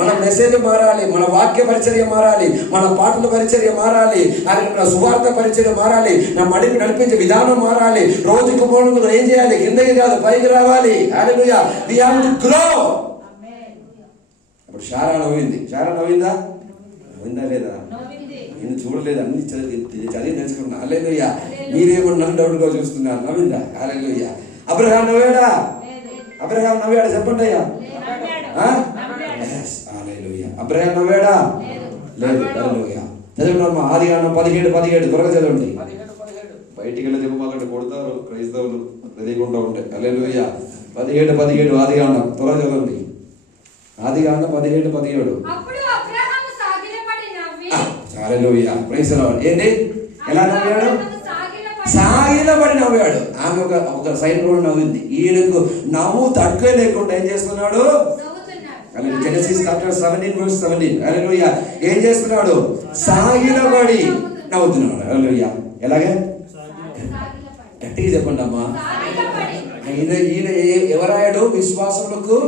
మన మెసేజ్ మారాలి, మన వాక్య పరిచర్య మారాలి, మన పాటల పరిచర్య మారాలి, మన సువార్త పరిచర్య మారాలి, నా మడికి నడిపించే విధానం మారాలి. రోజుకు మూడు ఏం చేయాలి? కిందకి కాదు పైకి రావాలి. Hallelujah. We have to grow. అప్పుడు షారా నవ్వింది. షారా నవ్విందా? నవ్విందా లేదా? నేను చూడలేదు, అన్ని చదివి తెలుసుకున్నా. హల్లెలూయా. మీరేమో నన్ను డౌట్గా చూస్తున్నారు. నవ్విందా? హల్లెలూయా. అబ్రహాం నవ్వాడా? అబ్రహాం నవ్వాడా? చెప్పండి అయ్యా. అబ్రహాం నవ్వాడా? లేదు. హల్లెలూయా. చదవండి. ఆదికాండం 17:17 త్వరగా చదవండి. బయటికి వెళ్ళి చెప్పమాకండి, కొడతారు క్రైస్తవులు తెలియకుండా ఉంటాయి. హల్లెలూయా. 17:17 ఆదికాండం త్వరగా చదవండి. ఆదికాండం 17:17. హల్లెలూయా. Praise the Lord. ఏంటి? ఎలా నవ్వాడు? సాగిలబడి నవ్వాడు. ఆమె ఒక సైడ్ లో నవ్వింది. ఈయనకు నవ్వు తక్కువ లేకుండా ఏం చేస్తున్నాడు? Genesis chapter 17:17. హల్లెలూయా. ఏం చేస్తున్నాడు? సాగిలబడి నవ్వుతున్నాడు. హల్లెలూయా. ఎలాగే? గట్టిగా చెప్పండి అమ్మా. ఈయన ఎవరాయాడు? విశ్వాసములకు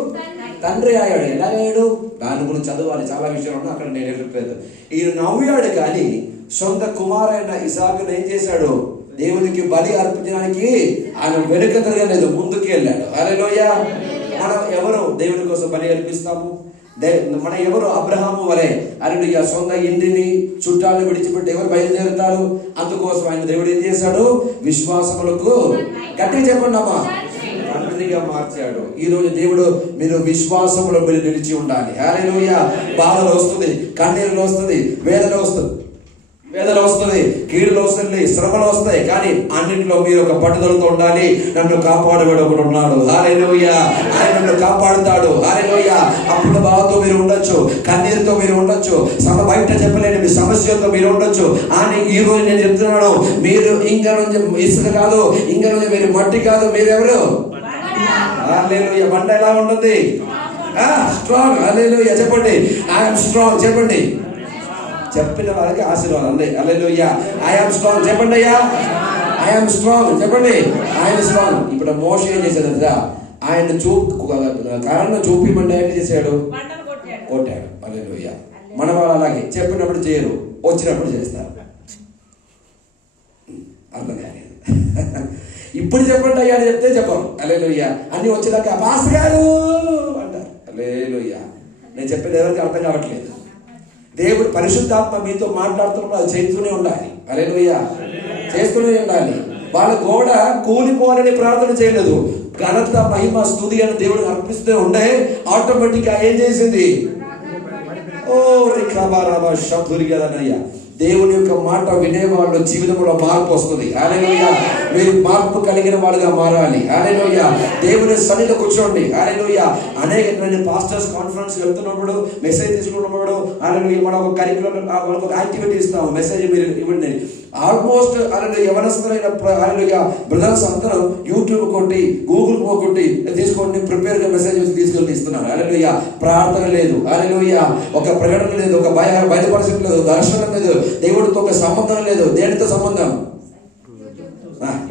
తండ్రి అయ్యాడు. ఎలాగయ్యాడు? దాని గురించి చదవాలి, చాలా విషయాలు ఉన్నాయి, అక్కడ నేను చెప్పలేదు. ఈయన నవ్వాడు, కానీ సొంత కుమారైన ఇసాకును ఏం చేశాడు? దేవునికి బలి అర్పించడానికి ఆయన వెనుక తిరగలేదు, ముందుకు వెళ్ళాడు. హల్లెలూయా. మనం ఎవరు దేవుని కోసం బలి అర్పిస్తాము? మన ఎవరు? అబ్రహాము వలె హల్లెలూయా సొంత ఇంటిని చుట్టాలను విడిచిపెట్టి ఎవరు బయలుదేరుతారు? అందుకోసం ఆయన దేవుడు ఏం చేశాడు? విశ్వాసములకు, గట్టిగా చెప్పండి అమ్మా, తండ్రిగా మార్చాడు. ఈ రోజు దేవుడు మీరు విశ్వాసంలో మీరు నిలిచి ఉండాలి. హల్లెలూయా. బాధలు వస్తుంది, కన్నీళ్ళు వస్తుంది, వేదన వస్తుంది, కీడులు వస్తుంది, శ్రమలు వస్తాయి, కానీ అన్నింటిలో మీరు ఒక పట్టుదలతో ఉండాలి. నన్ను కాపాడేవాడు ఒకడు ఉన్నాడు. హల్లెలూయా. ఆయన నన్ను కాపాడుతాడు. హల్లెలూయా. అప్పుడు బాధతో మీరు ఉండొచ్చు, కన్నీరుతో మీరు ఉండొచ్చు, బయట చెప్పలేని మీ సమస్యలతో మీరు ఉండొచ్చు. అని ఈ రోజు నేను చెప్తున్నాను, మీరు ఇంకా నుంచి ఇసుక కాదు, ఇంకా నుంచి మీరు మట్టి కాదు, మీరు ఎవరు? హల్లెలూయా. బండ ఎలా ఉంటుంది? స్ట్రాంగ్. హల్లెలూయా. చెప్పండి, ఐఎమ్ స్ట్రాంగ్. చెప్పండి, చెప్పిన వాళ్ళకి ఆశీర్వాదం అండి. హల్లెలూయా. I am strong. చెప్పండి అయ్యా, ఐ యామ్ స్ట్రాంగ్. చెప్పండి, ఆయన స్ట్రాంగ్. ఇప్పుడు మోషే ఏం చేశాడు? ఆయన కారణం చూపిమంటే ఏం చేశాడు? కొట్టాడు. హల్లెలూయా. మన వాళ్ళు అలాగే చెప్పినప్పుడు చేయరు, వచ్చినప్పుడు చేస్తారు. అర్థం కాలేదు. ఇప్పుడు చెప్పండి అయ్యా అని చెప్తే చెప్పరు. హల్లెలూయా. అన్ని వచ్చేదాకా పాస్టర్ గారు అంటారు. హల్లెలూయా. నేను చెప్పేది ఎవరికి అర్థం కావట్లేదు. దేవుడు పరిశుద్ధాత్మ మీతో మాట్లాడుతున్నప్పుడు అది చేస్తూనే ఉండాలి. హల్లెలూయా. చేస్తూనే ఉండాలి. వాళ్ళ గోడ కూలిపోవాలని ప్రార్థన చేయలేదు, ఘనత మహిమ స్తుతి అని దేవుడు అర్పిస్తూ ఉండే ఆటోమేటిక్ గా ఏం చేసింది? ఓ రిఖాబారాబా శబ్దురి కదనయ్యా. దేవుని యొక్క మాట వినేవాళ్ళు జీవితంలో మార్పు వస్తుంది. హల్లెలూయా. మీరు మార్పు కలిగిన వాళ్ళుగా మారాలి. హల్లెలూయా. దేవుని సన్నిధిలో కూర్చోండి. హల్లెలూయా. అనేక పాస్టర్స్ కాన్ఫరెన్స్ వెళ్తున్నప్పుడు, మెసేజ్ తీసుకున్నప్పుడు, హల్లెలూయా, మనం ఒక కరికులం, మనకు ఒక యాక్టివిటీ ఇస్తాము, మెసేజ్ మీరు ఇవ్వండి. ఆల్మోస్ట్ హల్లెలూయా యవనస్తులైన హల్లెలూయా బ్రదర్స్ అందరూ యూట్యూబ్ కొట్టి, గూగుల్ కొట్టి తీసుకోండి, ప్రిపేర్ గా మెసేజ్ తీసుకెళ్ళి ఇస్తున్నారు. హల్లెలూయా. ప్రార్థన లేదు. హల్లెలూయా. ఒక ప్రకటన లేదు, ఒక బయలుపరచడం లేదు, దర్శనం లేదు, దేవుడితో ఒక సంబంధం లేదు. దేనితో సంబంధం?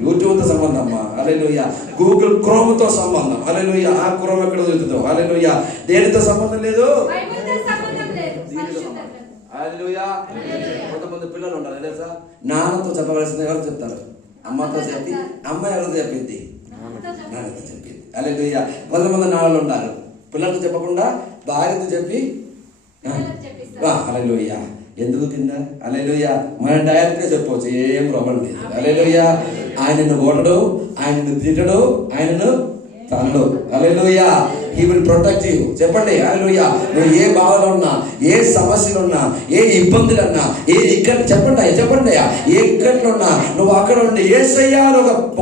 యూట్యూబ్ తో సంబంధం. హల్లెలూయా. గూగుల్ క్రోమ్ తో సంబంధం. హల్లెలూయా. ఆ క్రోమ్ ఎక్కడ దొరుకుతుందో. హల్లెలూయా. దేనితో సంబంధం లేదు. హల్లెలూయా. కొంతమంది పిల్లలు ఉంటారు తెలుసా, నాన్నతో చెప్పవలసింది ఎవరు చెప్తారు? అమ్మతో చెప్పి, అమ్మ ఎవరితో చెప్పింది? నాన్నతో చెప్పింది. హల్లెలూయా. కొంతమంది నాన్నలు ఉన్నారు, పిల్లలతో చెప్పకుండా భార్యతో చెప్పి. హల్లెలూయా. ఎందుకు కింద? హల్లెలూయా. మన డైరెక్ట్ గా చెప్పవచ్చు, ఏం ప్రాబ్లం లేదు. హల్లెలూయా. ఆయనను కొట్టడు, ఆయనను తిట్టడు, ఆయనను తనడు. హల్లెలూయా. He will protect you. చెప్పండి, హల్లెలూయా. నువ్వు ఏ బాధలో ఉన్నా, ఏ సమస్యలు ఉన్నా, ఏ ఇబ్బందులు ఉన్నా, ఏ ఇక్కట్లు చెప్పండి, ఏ ఇక్కట్లు ఉన్నా నువ్వు అక్కడ ఉండి యేసయ్యా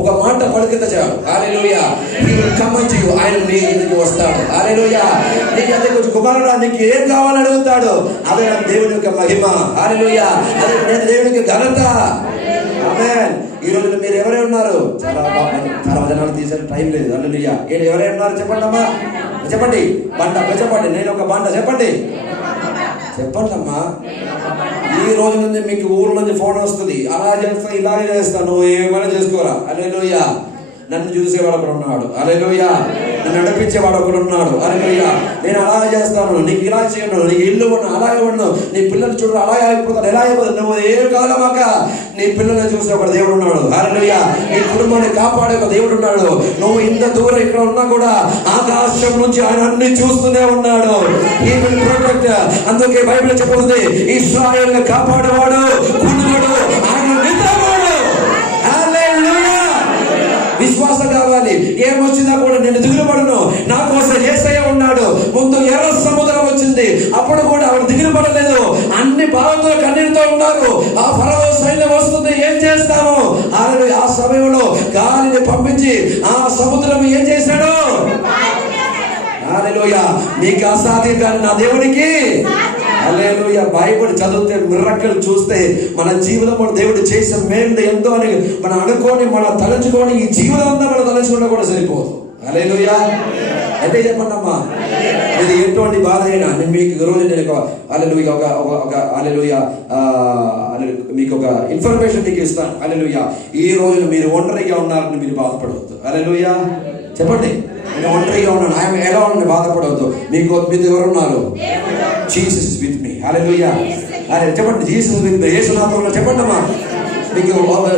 ఒక మాట పలికితే చాలు. హల్లెలూయా. He will come unto you. ఆయన నీ దగ్గరికి వస్తాడు. హల్లెలూయా. నీకు అదే కొంచెం కుమారుడా నీకు ఏం కావాలని అడుగుతాడు. అదే దేవుని యొక్క మహిమ. హల్లెలూయా. అదే నేను దేవునికి ఘనత. ఆమేన్. ఈ రోజు మీరు ఎవరై ఉన్నారు? చాలా జనాలు తీసే టైం లేదు. హల్లెలూయా. ఎవరై ఉన్నారు చెప్పండి అమ్మా, చెప్పండి. బండ చెప్పండి, నేను ఒక బండ చెప్పండి అమ్మా. ఈ రోజు నుంచి మీకు ఊరు నుంచి ఫోన్ వస్తుంది, అలా చేస్తా ఇలాగే చేస్తా, నువ్వు ఏమైనా చేసుకోరా. హల్లెలూయా. నన్ను చూసేవాడు ఒకడు ఉన్నాడు. హల్లెలూయా. నన్ను నడిపించేవాడు ఒకడు ఉన్నాడు. హల్లెలూయా. నేను అలా చేస్తాను, నీకు ఇలా చేయను, నీకు ఇల్లు ఉన్నా అలాగే ఉన్నాను, నీ పిల్లలు చూడరు అలాగే అయిపోతారు, ఎలా అయిపోతారు, నువ్వు ఏం కాలమాక నీ పిల్లల్ని చూసే ఒక దేవుడు ఉన్నాడు. హల్లెలూయా. నీ కుటుంబాన్ని కాపాడే ఒక దేవుడు ఉన్నాడు. నువ్వు ఇంత దూరం ఇక్కడ ఉన్నా కూడా ఆకాశం నుంచి ఆయన అన్ని చూస్తూనే ఉన్నాడు. He will protect. అందుకే బైబిల్ చెబుతుంది, ఇశ్రాయేలును కాపాడేవాడు కునుగడు, ఆయన నిద్రపోడు. విశ్వాసం కావాలి. ఏమొచ్చినా కూడా నేను దిగులుపడను, నా కోసం యేసయ్య ఉన్నాడు. ముందు ఎర్ర సముద్రం వచ్చింది, అప్పుడు కూడా ఆవిడ దిగులు పడలేదు. అన్ని బాధతో కన్నీటితో ఉన్నారు. ఆ ఫరో సైన్యం వస్తుంది, ఏం చేస్తాము? ఆ సమయంలో గాలిని పంపించి ఆ సముద్రం ఏం చేశాడు? హల్లెలూయా. నీకు అసాధ్యం కానీ నా దేవునికి. హల్లెలూయా. బైబిల్ చదివితే మిరకల్ చూస్తే మన జీవితంలో దేవుడు చేసే మేలు ఎంతో అని మనం అనుకోని, మనం తలంచుకొని ఈ జీవితం అంతా మనం తలంచుకున్నా కూడా సరిపోదు. హల్లెలూయా. అయితే చెప్పండి అమ్మా, ఇది ఎటువంటి బాధ అయినా మీకు రోజు నేను హల్లెలూయా హల్లెలూయా మీకు ఒక ఇన్ఫర్మేషన్ నీకు ఇస్తాను. హల్లెలూయా. ఈ రోజు మీరు ఒంటరిగా ఉన్నారని మీరు బాధపడవద్దు. హల్లెలూయా. చెప్పండి, నేను ఒంటరిగా ఉన్నాను, ఆయన ఎలా ఉన్నాను, బాధపడవద్దు. మీతో ఎవరున్నారు? Jesus is with me. హల్లెలూయా. చెప్పండి, జీసస్ విత్ మీ. యేసు నామములో చెప్పండి అమ్మా. మీకు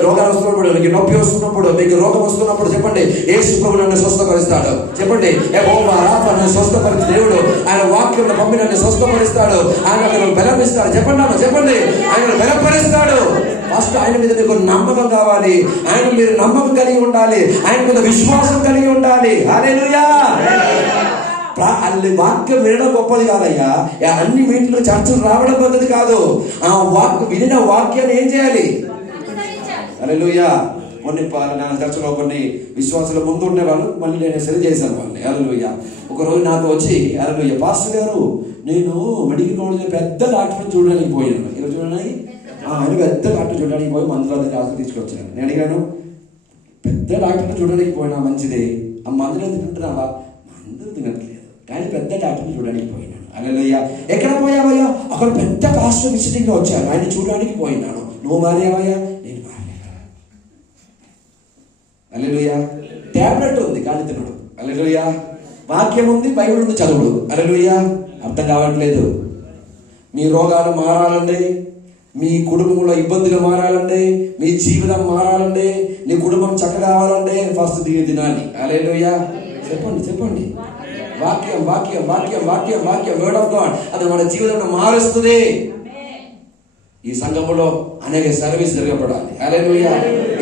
రోగాలు వస్తున్నప్పుడు, మీకు నొప్పి వస్తున్నప్పుడు, మీకు రోగం వస్తున్నప్పుడు చెప్పండి, యేసు ప్రభువు నన్ను స్వస్థపరుస్తాడు. చెప్పండి, యెహోవా రాఫా నన్ను స్వస్థపరిచే దేవుడు, ఆయన వాక్యంలో పంపి నన్ను స్వస్థపరుస్తాడు, ఆయన నన్ను బలమిస్తాడు. చెప్పండి అమ్మ, చెప్పండి, ఆయన బలపరుస్తాడు. ఫస్ట్ ఆయన మీద మీకు నమ్మకం కావాలి, ఆయన మీరు నమ్మకం కలిగి ఉండాలి, ఆయన మీద విశ్వాసం కలిగి ఉండాలి. హల్లెలూయా. వాక్యం వినడం గొప్పది కాదయ్యా, అన్ని మీటిలో చర్చలు రావడం గొప్పది కాదు. ఆ వినిన వాక్యాన్ని ఏం చేయాలి? హల్లెలూయా. కొన్ని నా చర్చలో కొన్ని విశ్వాసులు ముందు ఉండేవాళ్ళు, మళ్ళీ నేను సరి చేశాను వాళ్ళని. హల్లెలూయా. ఒకరోజు నాతో వచ్చి, హల్లెలూయా, పాస్టర్ గారు నేను మెడికల్ కాలేజ్లో పెద్ద డాక్టర్ని చూడడానికి పోయాను. ఈరోజు చూడడానికి ఆయన పెద్ద డాక్టర్ చూడడానికి పోయి మందులు అది రాసి తీసుకొచ్చాను. నేను అడిగాను, పెద్ద డాక్టర్ని చూడడానికి పోయినా మంచిదే, ఆ మందులు ఎందుకు తింటున్నావా? మందులు తినట్లేదు, కానీ పెద్ద డాక్టర్ని చూడడానికి పోయినాను. హల్లెలూయా. ఎక్కడ పోయావయ్యా? అక్కడ పెద్ద పాస్టర్ విజిటింగ్లో వచ్చాను, ఆయన చూడడానికి పోయినాను. నువ్వు మారావయ్యా? నేను మారలేదు. హల్లెలూయా. టాబ్లెట్ ఉంది కానీ తినడు. హల్లెలూయా. వాక్యం ఉంది, బైబిల్ ఉంది, చదువుడు. హల్లెలూయా. అర్థం కావట్లేదు. మీ రోగాలు మారాలండి, మీ కుటుంబంలో ఇబ్బందులు మారాలండి, మీ జీవితం మారాలండి, నీ కుటుంబం చక్కగా కావాలండి, ఫస్ట్ దీన్ని తినాలి. హల్లెలూయా. చెప్పండి, చెప్పండి. వాక్యం వాక్యం వాక్యం వాక్యం వాక్యం వర్డ్ ఆఫ్ గాడ్ అది మన జీవితాన్ని మారుస్తుంది. ఈ సంఘంలో అనేక సర్వీస్ జరగబడాలి. హల్లెలూయా.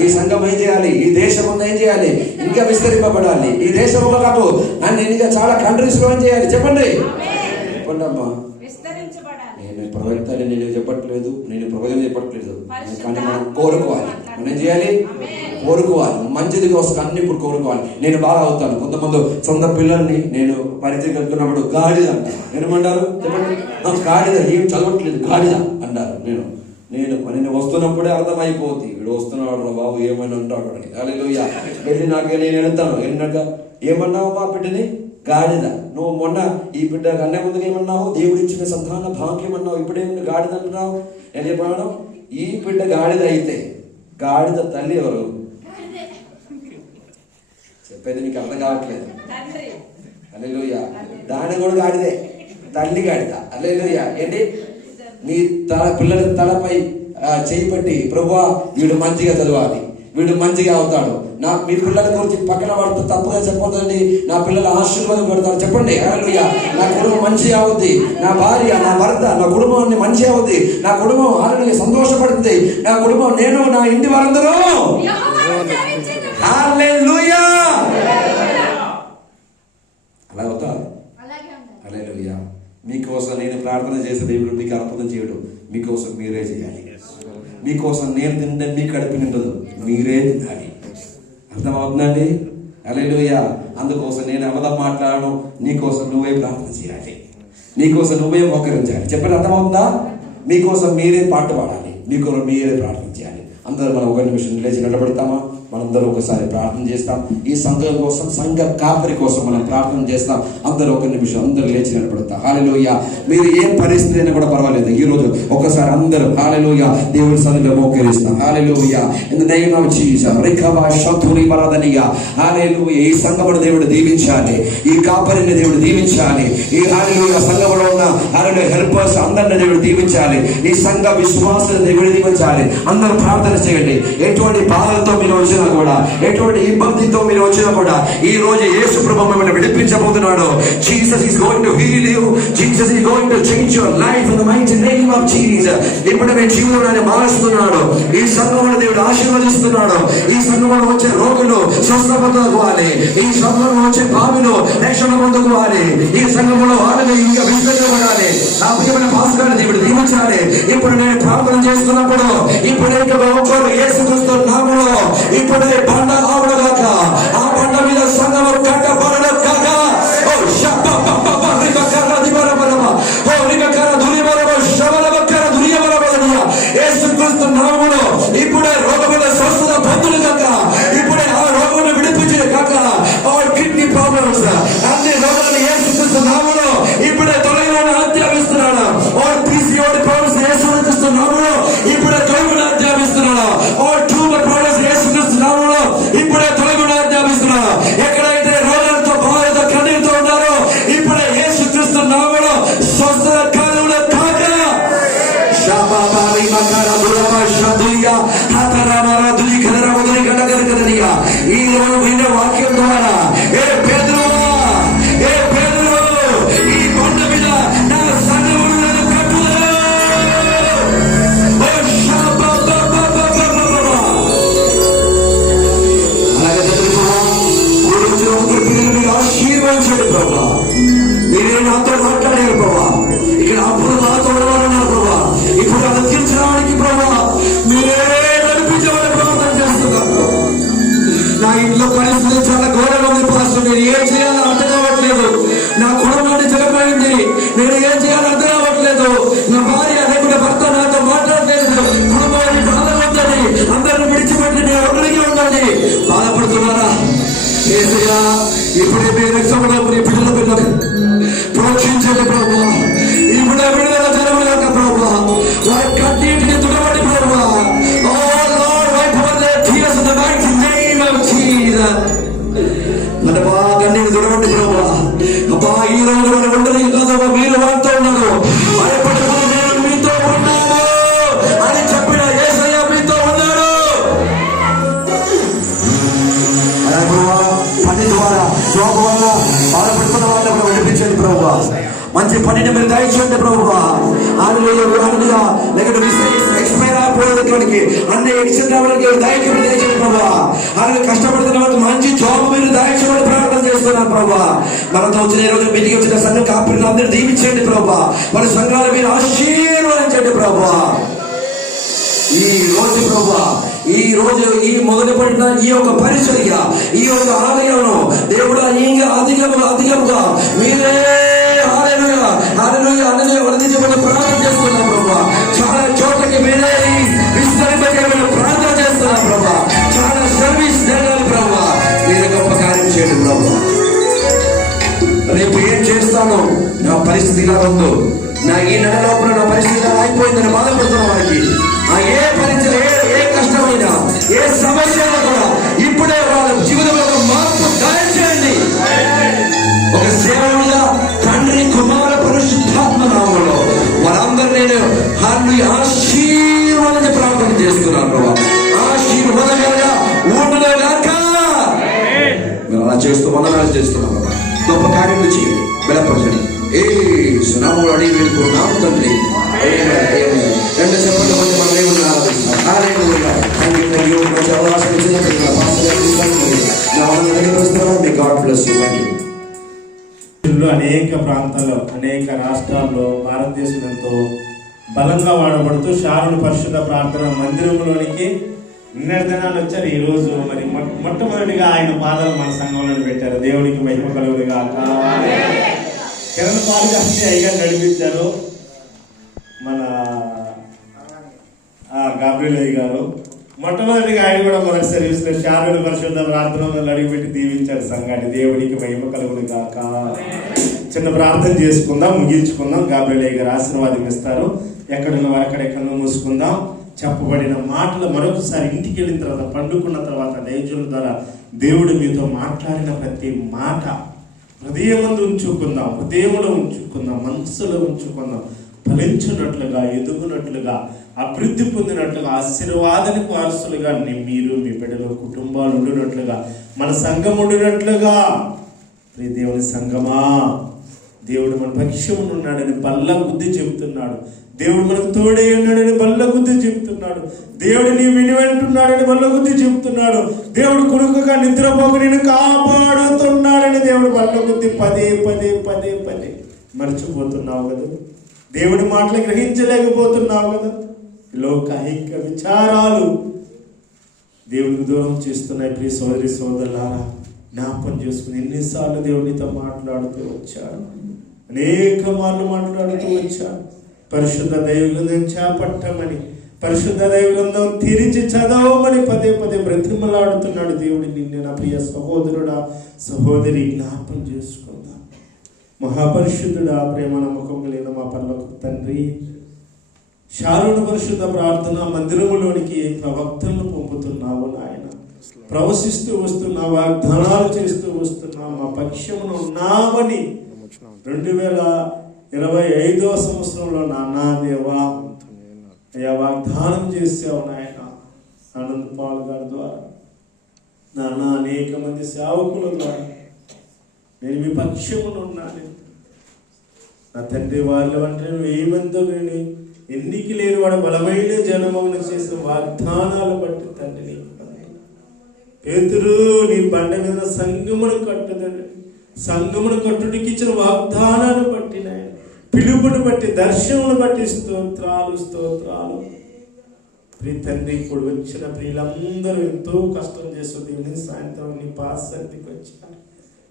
ఈ సంఘం ఏం చేయాలి? ఈ దేశం అంతా ఏం చేయాలి? ఇంకా విస్తరింపబడాలి. ఈ దేశంలో కాదు, నన్ను ఇంకా చాలా కంట్రీస్ లో ఏం చేయాలి? చెప్పండి, చెప్పండి అమ్మా. నేను ప్రవక్తని నేను చెప్పట్లేదు, నేను ప్రవచనం చెప్పట్లేదు, కానీ మనం కోరుకోవాలి. మనం ఏం చేయాలి? కోరుకోవాలి. మంచిది కోసం అన్ని ఇప్పుడు కోరుకోవాలి. నేను బాగా అవుతాను. కొంతమంది సొంత పిల్లల్ని నేను పరిచయం కలుగుతున్నప్పుడు గాడిద అంటారు. ఏమంటారు? చెప్పండి. గాడిద ఏం చదవట్లేదు, గాడిద అంటారు. నేను వస్తున్నప్పుడే అర్థమైపోతుంది, వీడు వస్తున్నాడు రా బాబు, ఏమైనా అంటాడు అని. హల్లెలూయా. వెళ్ళినాక నేను వెళ్తాను, వెళ్ళినాక ఏమన్నావు మా బిడ్డని? గాడిద. నువ్వు మొన్న ఈ బిడ్డ కన్నా ముందుకు ఏమన్నావు? దేవుడు ఇచ్చిన సంతాన భాగ్యం అన్నావు, ఇప్పుడేమన్నా గాడిద అంటున్నావు. నేను చెప్పాను, ఈ బిడ్డ గాడిద అయితే గాడిద తల్లి ఎవరు? చెప్పేది మీకు అర్థం కావట్లేదు. హల్లెలూయా. దాని కూడా గాడిదే, తల్లి గాడిద. హల్లెలూయా. ఏంటి? మీ పిల్లల తలపై చేయి పెట్టి, ప్రభువా వీడు మంచిగా చదవాలి, వీడు మంచిగా అవుతాడు, మీ పిల్లల గురించి పక్కన వాడితో తప్పుగా చెప్పొద్దండి, నా పిల్లలు ఆశీర్వాదం పెడతారు. చెప్పండి, హల్లెలూయా. నా కుటుంబం మంచిగా అవుద్ది, నా భార్య, నా భర్త, నా కుటుంబాన్ని మంచిగా అవుద్ది, నా కుటుంబం హల్లెలూయా సంతోషపడుతుంది, నా కుటుంబం, నేను, నా ఇంటి వారందరూ హల్లెలూయా అలా అవుతారు. హల్లెలూయా. మీకోసం నేను ప్రార్థన చేసే దేవుడు మీకు అర్పణ చేయడు, మీకోసం మీరే చేయాలి. మీకోసం నేను తింటే మీ కడుపు నిండదు, మీరే తినాలి. అర్థమవుతుందండి? హల్లెలూయా. అందుకోసం నేను అబద్ధం మాట్లాడను, నీకోసం నువ్వే ప్రార్థన చేయాలి, నీకోసం నువ్వే మోకరించాలి. చెప్పండి, అర్థమవుతుందా? మీకోసం మీరే పాట పాడాలి, మీకోసం మీరే ప్రార్థన చేయాలి. అందరూ మనం ఒక నిమిషం లేచి నిలబడతామా? మనందరూ ఒకసారి ప్రార్థన చేస్తాం. ఈ సంఘం కోసం, సంఘ కాపరి కోసం మనం ప్రార్థన చేస్తాం. అందరూ ఒక నిమిషం అందరూ లేచి నిలబడతాం. హల్లెలూయా. మీరు ఏ పరిస్థితి అయినా కూడా పర్వాలేదు, ఈ రోజు ఒకసారి అందరూ హల్లెలూయా దేవుని సన్నిధిలో మోకరిస్తాం. Hallelujah. In the name of Jesus. రికబా షతురి వరదనియా. హల్లెలూయా. ఈ సంఘమును దేవుడు దీవించాలి, ఈ కాపరిని దేవుడు దీవించాలి, ఈ హల్లెలూయా సంఘములో ఉన్న హల్లెలూయా హెల్పర్స్ అందరిని దేవుడు దీవించాలి, ఈ సంఘ విశ్వాసాన్ని దేవుడు దీవించాలి. అందరూ ప్రార్థన చేయండి. ఎటువంటి బాధలతో మీరు వచ్చినా కూడా, ఎటువంటి ఇబ్బందితో మీరు వచ్చినా కూడా, ఈ రోజు యేసు ప్రభువు మిమ్మల్ని విడిపించబోతున్నాడు. Jesus is going to heal you. Jesus is going to change your life in the mighty name of Jesus. ఇప్పుడు మీ జీవితాన్ని మారుస్తున్నాడు. ఈ సంఘమును దేవుడు ఆశీర్వదిస్తున్నాడు. ఈ సంఘములో వచ్చే రోగులు స్వస్థపడాలి, ఈ సంఘంలో వచ్చే పాములు రక్షణ పొందుకోవాలి, ఈ సంఘములో ఆమెను ఇంకా విస్తరించబడాలి. నా ప్రియమైన పాస్టర్ దేవుడు దీవించాలి. ఇప్పుడు నేను ప్రార్థన చేస్తున్నప్పుడు, ఇప్పుడు ఒక్కరు యేసుక్రీస్తు నామములో ఇప్పుడే బండ ఆవుడుగాక, ఆ బండ మీద సంఘము కట్టబడుగాక. ఓ షబ్బబ్బబ్బ రిబకర దిబరబరబ, ఓ రిబకర దురియబరబ, షబలబకర దురియబరబరబ. యేసుక్రీస్తు నామములో ఇప్పుడే రోగముల స్వస్థత పొందుగాక. ఇప్పుడే ఆ రోగమును విడిపించుగాక. ఆల్ కిడ్నీ ప్రాబ్లమ్స్, అన్ని రోగాలు యేసుక్రీస్తు నామములో ఇప్పుడే తొలగిపోవాలని ఆజ్ఞాపిస్తున్నాడు. ఆల్ పీసీఓడి ప్రాబ్లమ్స్ యేసుక్రీస్తు నామములో ఇప్పుడే తొలగిపోవాలని ఆజ్ఞాపిస్తున్నాడు. ఆల్ ట్యూమర్ ప్రాబ్లమ్స్ యేసుక్రీస్తు నామములో ఇప్పుడే తొలగిపోవాలని ఆజ్ఞాపిస్తున్నాడు. ఎక్కడైతే రోగాలతో బాధ ఏకీభవించండి ప్రభా. మీరే నాతో మాట్లాడారు ప్రభా. ఇక్కడ అప్పుడు నాతో ఉన్నారు ప్రభా. ఇప్పుడు అది తీర్చడానికి ప్రభా మీరే నడిపించమని ప్రార్థన చేస్తున్నారు. నా ఇంట్లో పరిస్థితి చాలా ఘోరంగా ఉంది పాస్టర్. నేను ఏం చేయాలో అర్థం కావట్లేదు. నా కుటుంబాన్ని జరగబడింది. నేను ఏం చేయాలో అర్థం కావట్లేదు. నా భార్య లేకుండా భర్త నాతో మాట్లాడలేదు. కుటుంబాన్ని బాధగా ఉందని అందరిని విడిచిపెట్టి నేను ఒక్కడికి ఉండండి. బాధపడుతున్నారా? ఏసయ్యా, ఇప్పుడే మీ రక్షణలో మీ బిడ్డల పిల్లలు ప్రోక్షించండి ప్రభు. ఇప్పుడే విడుదల జరగలేక ప్రభు. వారి కన్నీటిని తుడవండి ప్రభు. O Lord, wipe over their tears in the mighty name of Jesus. అబ్బా, కన్నీటిని తుడవండి ప్రభు. అబ్బా, ఈ రోజు మనం ఉండని కాదమ్మా, మీరు వారితో ఉన్నారు. భయపడకుండా నేను మీతో ఉన్నాను అని చెప్పిన యేసయ్య మీతో ఉన్నాడు. పని ద్వారా జోబ వల్ల బాధపడుతున్న వాళ్ళని విడిపించండి ప్రభు. మంచి పనిని మీరు దయచేయండి ప్రభు. లేకపోతే ఎక్స్పైర్ అయిపోయేదానికి అన్ని ఎక్స్టెండ్ అవ్వడానికి దయచేయండి ప్రభు. అలాగే కష్టపడుతున్న వాళ్ళకి మంచి జాబ్ మీరు దయచేయమని ప్రార్థన చేస్తున్నాను ప్రభు. మనతో వచ్చిన ఈ రోజు మీటింగ్ వచ్చిన సంఘ కాపులను అందరూ దీవించండి ప్రభు. మన సంఘాలు మీరు ఆశీర్వదించండి ప్రభు. ఈ రోజు ప్రభా, ఈ రోజు ఈ మొదలుపడిన ఈ యొక్క పరిచర్య, ఈ యొక్క ఆలయంలో దేవుడు ఇంకా అధికముగా మీరే వర్ణించబడి ప్రార్థన చేస్తున్నాం ప్రభా. చాలా చోట్లకి మీరే విస్తరింపజేయమని ప్రార్థన చేస్తున్నాం ప్రభా. చాలా సర్వీస్ జరగాలి ప్రభా. మీరు గొప్ప కార్యం చేయండి ప్రభా. రేపు ఏం చేస్తాను, నా పరిస్థితి ఇలా ఉందో, నా ఈ నెల లోపల నా పరిస్థితి ఇలా అయిపోయిందని బాధపడుతున్న వారికి ఏ పరిచయం, ఏ కష్టమైనా, ఏ సమస్య కూడా ఇప్పుడే వాళ్ళ జీవితంలో ఒక మార్పు దయచేయండి. ఒక సేవగా తండ్రి, కుమార, పరిశుద్ధాత్మ నామములో వారందరూ నేను ఆశీర్వాదాన్ని ప్రార్థన చేస్తున్నాను. ఆశీర్వాదంగా ఉండగాక మీరు అలా చేస్తూ వందనాలు చేస్తున్నాను. గొప్ప కార్యం చేయండి, బలపరచండి. ఏ సునాములు అడిగి వెళ్ళుకున్నాము తండ్రి. రెండు చెప్పండి, కొంచెం మనం ఏమన్నా అనేక ప్రాంతాల్లో, అనేక రాష్ట్రాల్లో భారతదేశం ఎంతో బలంగా వాడబడుతూ షారోను పరిశుద్ధ ప్రార్థన మందిరంలోనికి నిన్నటి దినాలు వచ్చారు. ఈ రోజు మరి మొట్టమొదటిగా ఆయన పాదాలు మన సంఘంలో పెట్టారు. దేవునికి మహిమ కలుగునుగా. కిరణ్ పాల్ గారిని అయ్యగా నడిపించారు మన గాబ్రియల్ అయ్య గారు. మొట్టమొదటిగా ఆయన కూడా మన సర్వీస్ లో షారోను పరిశుద్ధ ప్రార్థనలో అడిగిపెట్టి దీవించారు సంఘాన్ని. దేవునికి మహిమ కలుగునుగా. చిన్న ప్రార్థన చేసుకుందాం, ముగించుకుందాం. గాబ్రియల్ అయ్య గారు ఆశీర్వాదం ఇస్తారు. ఎక్కడున్న ఎక్కడెక్కడ మూసుకుందాం. చెప్పబడిన మాటలు మరొకసారి ఇంటికి వెళ్ళిన తర్వాత, పండుకున్న తర్వాత దైవజనుల ద్వారా దేవుడు మీతో మాట్లాడిన ప్రతి మాట హృదయమందు ఉంచుకుందాం, హృదయంలో ఉంచుకుందాం, మనసులో ఉంచుకుందాం. ఫలించినట్లుగా, ఎదుగునట్లుగా, అభివృద్ధి పొందినట్లుగా, ఆశీర్వాదానికి వారసులుగా మీరు, మీ బిడ్డలు, కుటుంబాలు ఉండినట్లుగా, మన సంఘం ఉండినట్లుగా. దేవుని సంఘమా, దేవుడు మన పక్షం ఉన్నాడని బల్ల బుద్ధి చెబుతున్నాడు. దేవుడు మనకు తోడే ఉన్నాడని బల్ల బుద్ధి చెప్తున్నాడు. దేవుడు నీ వినివెంటున్నాడని బల్ల బుద్ధి చెప్తున్నాడు. దేవుడు కొడుకుగా నిద్రపోక నేను కాపాడుతున్నాడని దేవుడు బల్ల బుద్ధి పదే పదే పదే పదే మర్చిపోతున్నావు కదా. దేవుడి మాటలు గ్రహించలేకపోతున్నావు కదా. లోకైక విచారాలు దేవుడికి దూరం చేస్తున్నాయి. ప్రియ సోదరి సోదరులారా, జ్ఞాపకం చేసుకుని ఎన్నిసార్లు దేవుడితో మాట్లాడుతూ వచ్చాడు, అనేక మార్లు మాట్లాడుతూ వచ్చాడు. పరిశుద్ధ దైవగ్రంథం చేపట్టమని, పరిశుద్ధ దైవగ్రంథం తెరిచి చదవమని పదే పదే బ్రతిమలాడుతున్నాడు దేవుడి. నిన్ను నా ప్రియ సహోదరుడా, సహోదరి, జ్ఞాపకం చేసుకుందాం. మహాపరిశుద్ధుడా, ప్రేమ నమ్మకం కలిగిన మా పరలోక తండ్రి, షారోను పరిశుద్ధ ప్రార్థన మందిరములోనికి ప్రవక్తలను పంపుతున్నావు నాయన. ప్రవశిస్తూ వస్తున్నావు, వాగ్దానాలు చేస్తూ వస్తున్నావు. మా పక్షమును ఉన్నావని 2025వ సంవత్సరంలో నానా దేవా అయ్యా వాగ్దానం చేసావు నాయన. ఆనంద్ పాల్ గారి ద్వారా, నాన్న అనేక మంది సేవకుల ద్వారా నేను మీ పక్షమును ఉన్నాను నా తండ్రి. వాళ్ళ అంటే 1000 మందితో నేను ఎన్నికి లేని వాడు బలమైన జనమమును చేసిన వాగ్దానాలు బట్టి తండ్రి, పేతురు నీ బండ మీద సంగమును కట్టుదని సంఘమును కట్టుడికి ఇచ్చిన వాగ్దానాన్ని బట్టి నాయన, పిలుపుని బట్టి, దర్శనమును బట్టి స్తోత్రాలు స్తోత్రాలు. ప్రియ తండ్రి, ఇప్పుడు వచ్చిన ప్రియులందరూ ఎంతో కష్టం చేస్తూ దేవుని సాయంత్రం నీ పాసన్నిధికి వచ్చారు.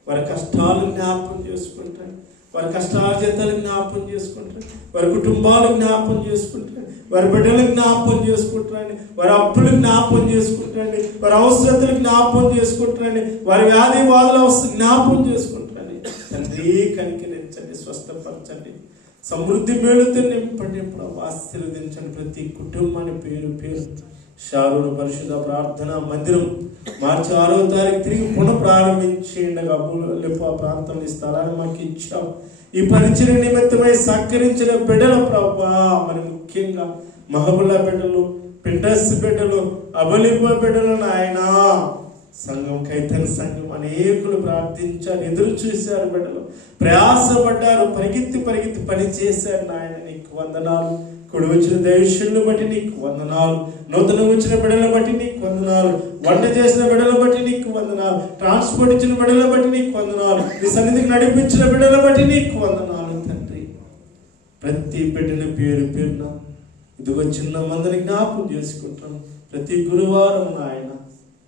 వారి కష్టాలు జ్ఞాపకం చేసుకుంటారు, వారి కష్టార్జితాలు జ్ఞాపకం చేసుకుంటారు, వారి కుటుంబాలు జ్ఞాపకం చేసుకుంటారు, వారి బిడ్డలు జ్ఞాపకం చేసుకుంటారండి, వారి అప్పులు జ్ఞాపకం చేసుకుంటారండి, వారి అవసరతలు జ్ఞాపకం చేసుకుంటారండి, వారి వ్యాధి బాధల జ్ఞాపకం చేసుకుంటారండి. తండ్రి కనికరించండి, స్వస్థపరచండి, సమృద్ధి మేలుతో నింపండి, ఆశీర్వదించండి. ప్రతి కుటుంబాన్ని పేరు పేరు షారూను పరిశుద్ధ ప్రార్థన మందిరం మార్చి 6వ తారీఖు తిరిగి పునః ప్రారంభించేయండి. ఆ ప్రాంతంలో ఈ స్థలాన్ని మాకు ఇచ్చాం. ఈ పరిచయ నిమిత్తమై సహకరించిన బిడ్డల ప్రభా, మరి ముఖ్యంగా మహబుల్లా బిడ్డలు, పిండస్ బిడ్డలు, అబలిప బిడ్డలు నాయన, సంఘం కైతన సంఘం అనేకులు ప్రార్థించారు, ఎదురు చూశారు, బిడ్డలు ప్రయాసపడ్డారు, పరిగెత్తి పరిగెత్తి పని చేశారు. నాయన నీకు వందనాలు. కుడి వచ్చిన దైవశులను బట్టి నీకు వందనాలు, నూతన వచ్చిన బిడ్డలను బట్టి నీకు వందనాలు, వంట చేసిన బిడ్డల బట్టి నీకు వందనాలు, ట్రాన్స్పోర్ట్ ఇచ్చిన బిడ్డల బట్టి నీకు వందనాలు, నీ సన్నిధికి నడిపించిన బిడ్డల బట్టి నీకు వందనాలు. తండ్రి, ప్రతి బిడ్డని పేరు పేరున ఇదిగో చిన్న మందిని జ్ఞాపకం చేసుకుంటాను. ప్రతి గురువారం నాయన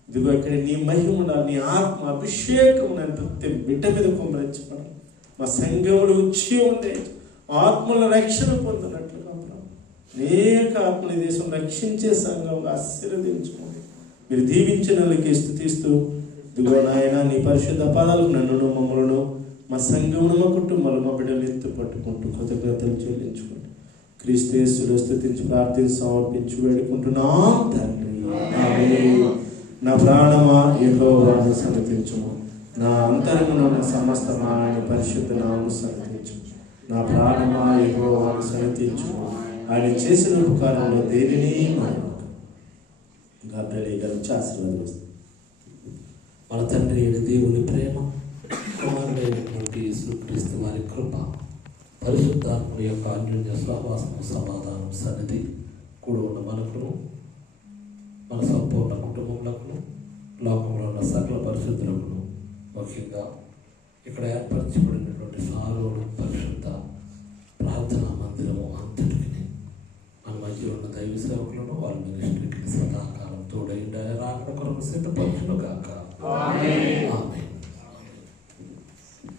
ఇదిగో ఇక్కడ నీ మహిమ, నీ ఆత్మ అభిషేకం నేను ప్రతి బిడ్డ మీద కుమ్మరించబడాలి. మా సంఘములు వచ్చి ఉండే ఆత్మల రక్షణ పొందినట్లుగా అనేక ఆత్మని దేశం రక్షించే సంఘంగా ఆశీర్వదించుకోండి. మీరు దీవించిన వాళ్ళకి స్తుతిస్తూ ఇదిగో నాయన నీ పరిశుద్ధ పాదాలకు నన్ను, మమ్మలను, మా సంఘమును, మా కుటుంబాలు, మా బిడ్డలు ఎత్తు పట్టుకుంటూ కృతజ్ఞతలు చెల్లించుకోండి. క్రీస్తు యేసులో స్తుతించి ప్రార్థించి సమర్పించి వేడుకుంటున్నాం తండ్రి. ఆమేన్. నా ప్రాణమా యెహోవాను సన్నిధించుము, నా అంతరంగంలో ఉన్న సమస్త మానవుని పరిశుద్ధ నామమును సన్నిధించుము. నా ప్రాణమా యెహోవాను సన్నిధించుము, ఆయన చేసిన ఉపకారంలో దేనిని మరొక గాబ్రియేలు ఆశీర్వాదం వస్తుంది. మన తండ్రి అయిన దేవుని ప్రేమ, కుమారుడైనటువంటి యేసుక్రీస్తు వారి కృప, పరిశుద్ధాత్మ యొక్క అన్యోన్య సహవాసము, సమాధానం, సన్నిధి కూడా ఉన్న మనకును, మన సంపూర్ణ కుటుంబములకు, లోకంలో ఉన్న సకల పరిశుద్ధులకు, ముఖ్యంగా ఇక్కడ ఏర్పరచబడినటువంటి సారోడు పరిశుద్ధ ప్రార్థనా మందిరము అంతటికి మన మధ్య ఉన్న దైవ సేవకులను, వాళ్ళ మినిస్ట్రీకి సదాకాలం తోడై రాకడ కొరకు సిద్ధపరచును గాక. ఆమేన్.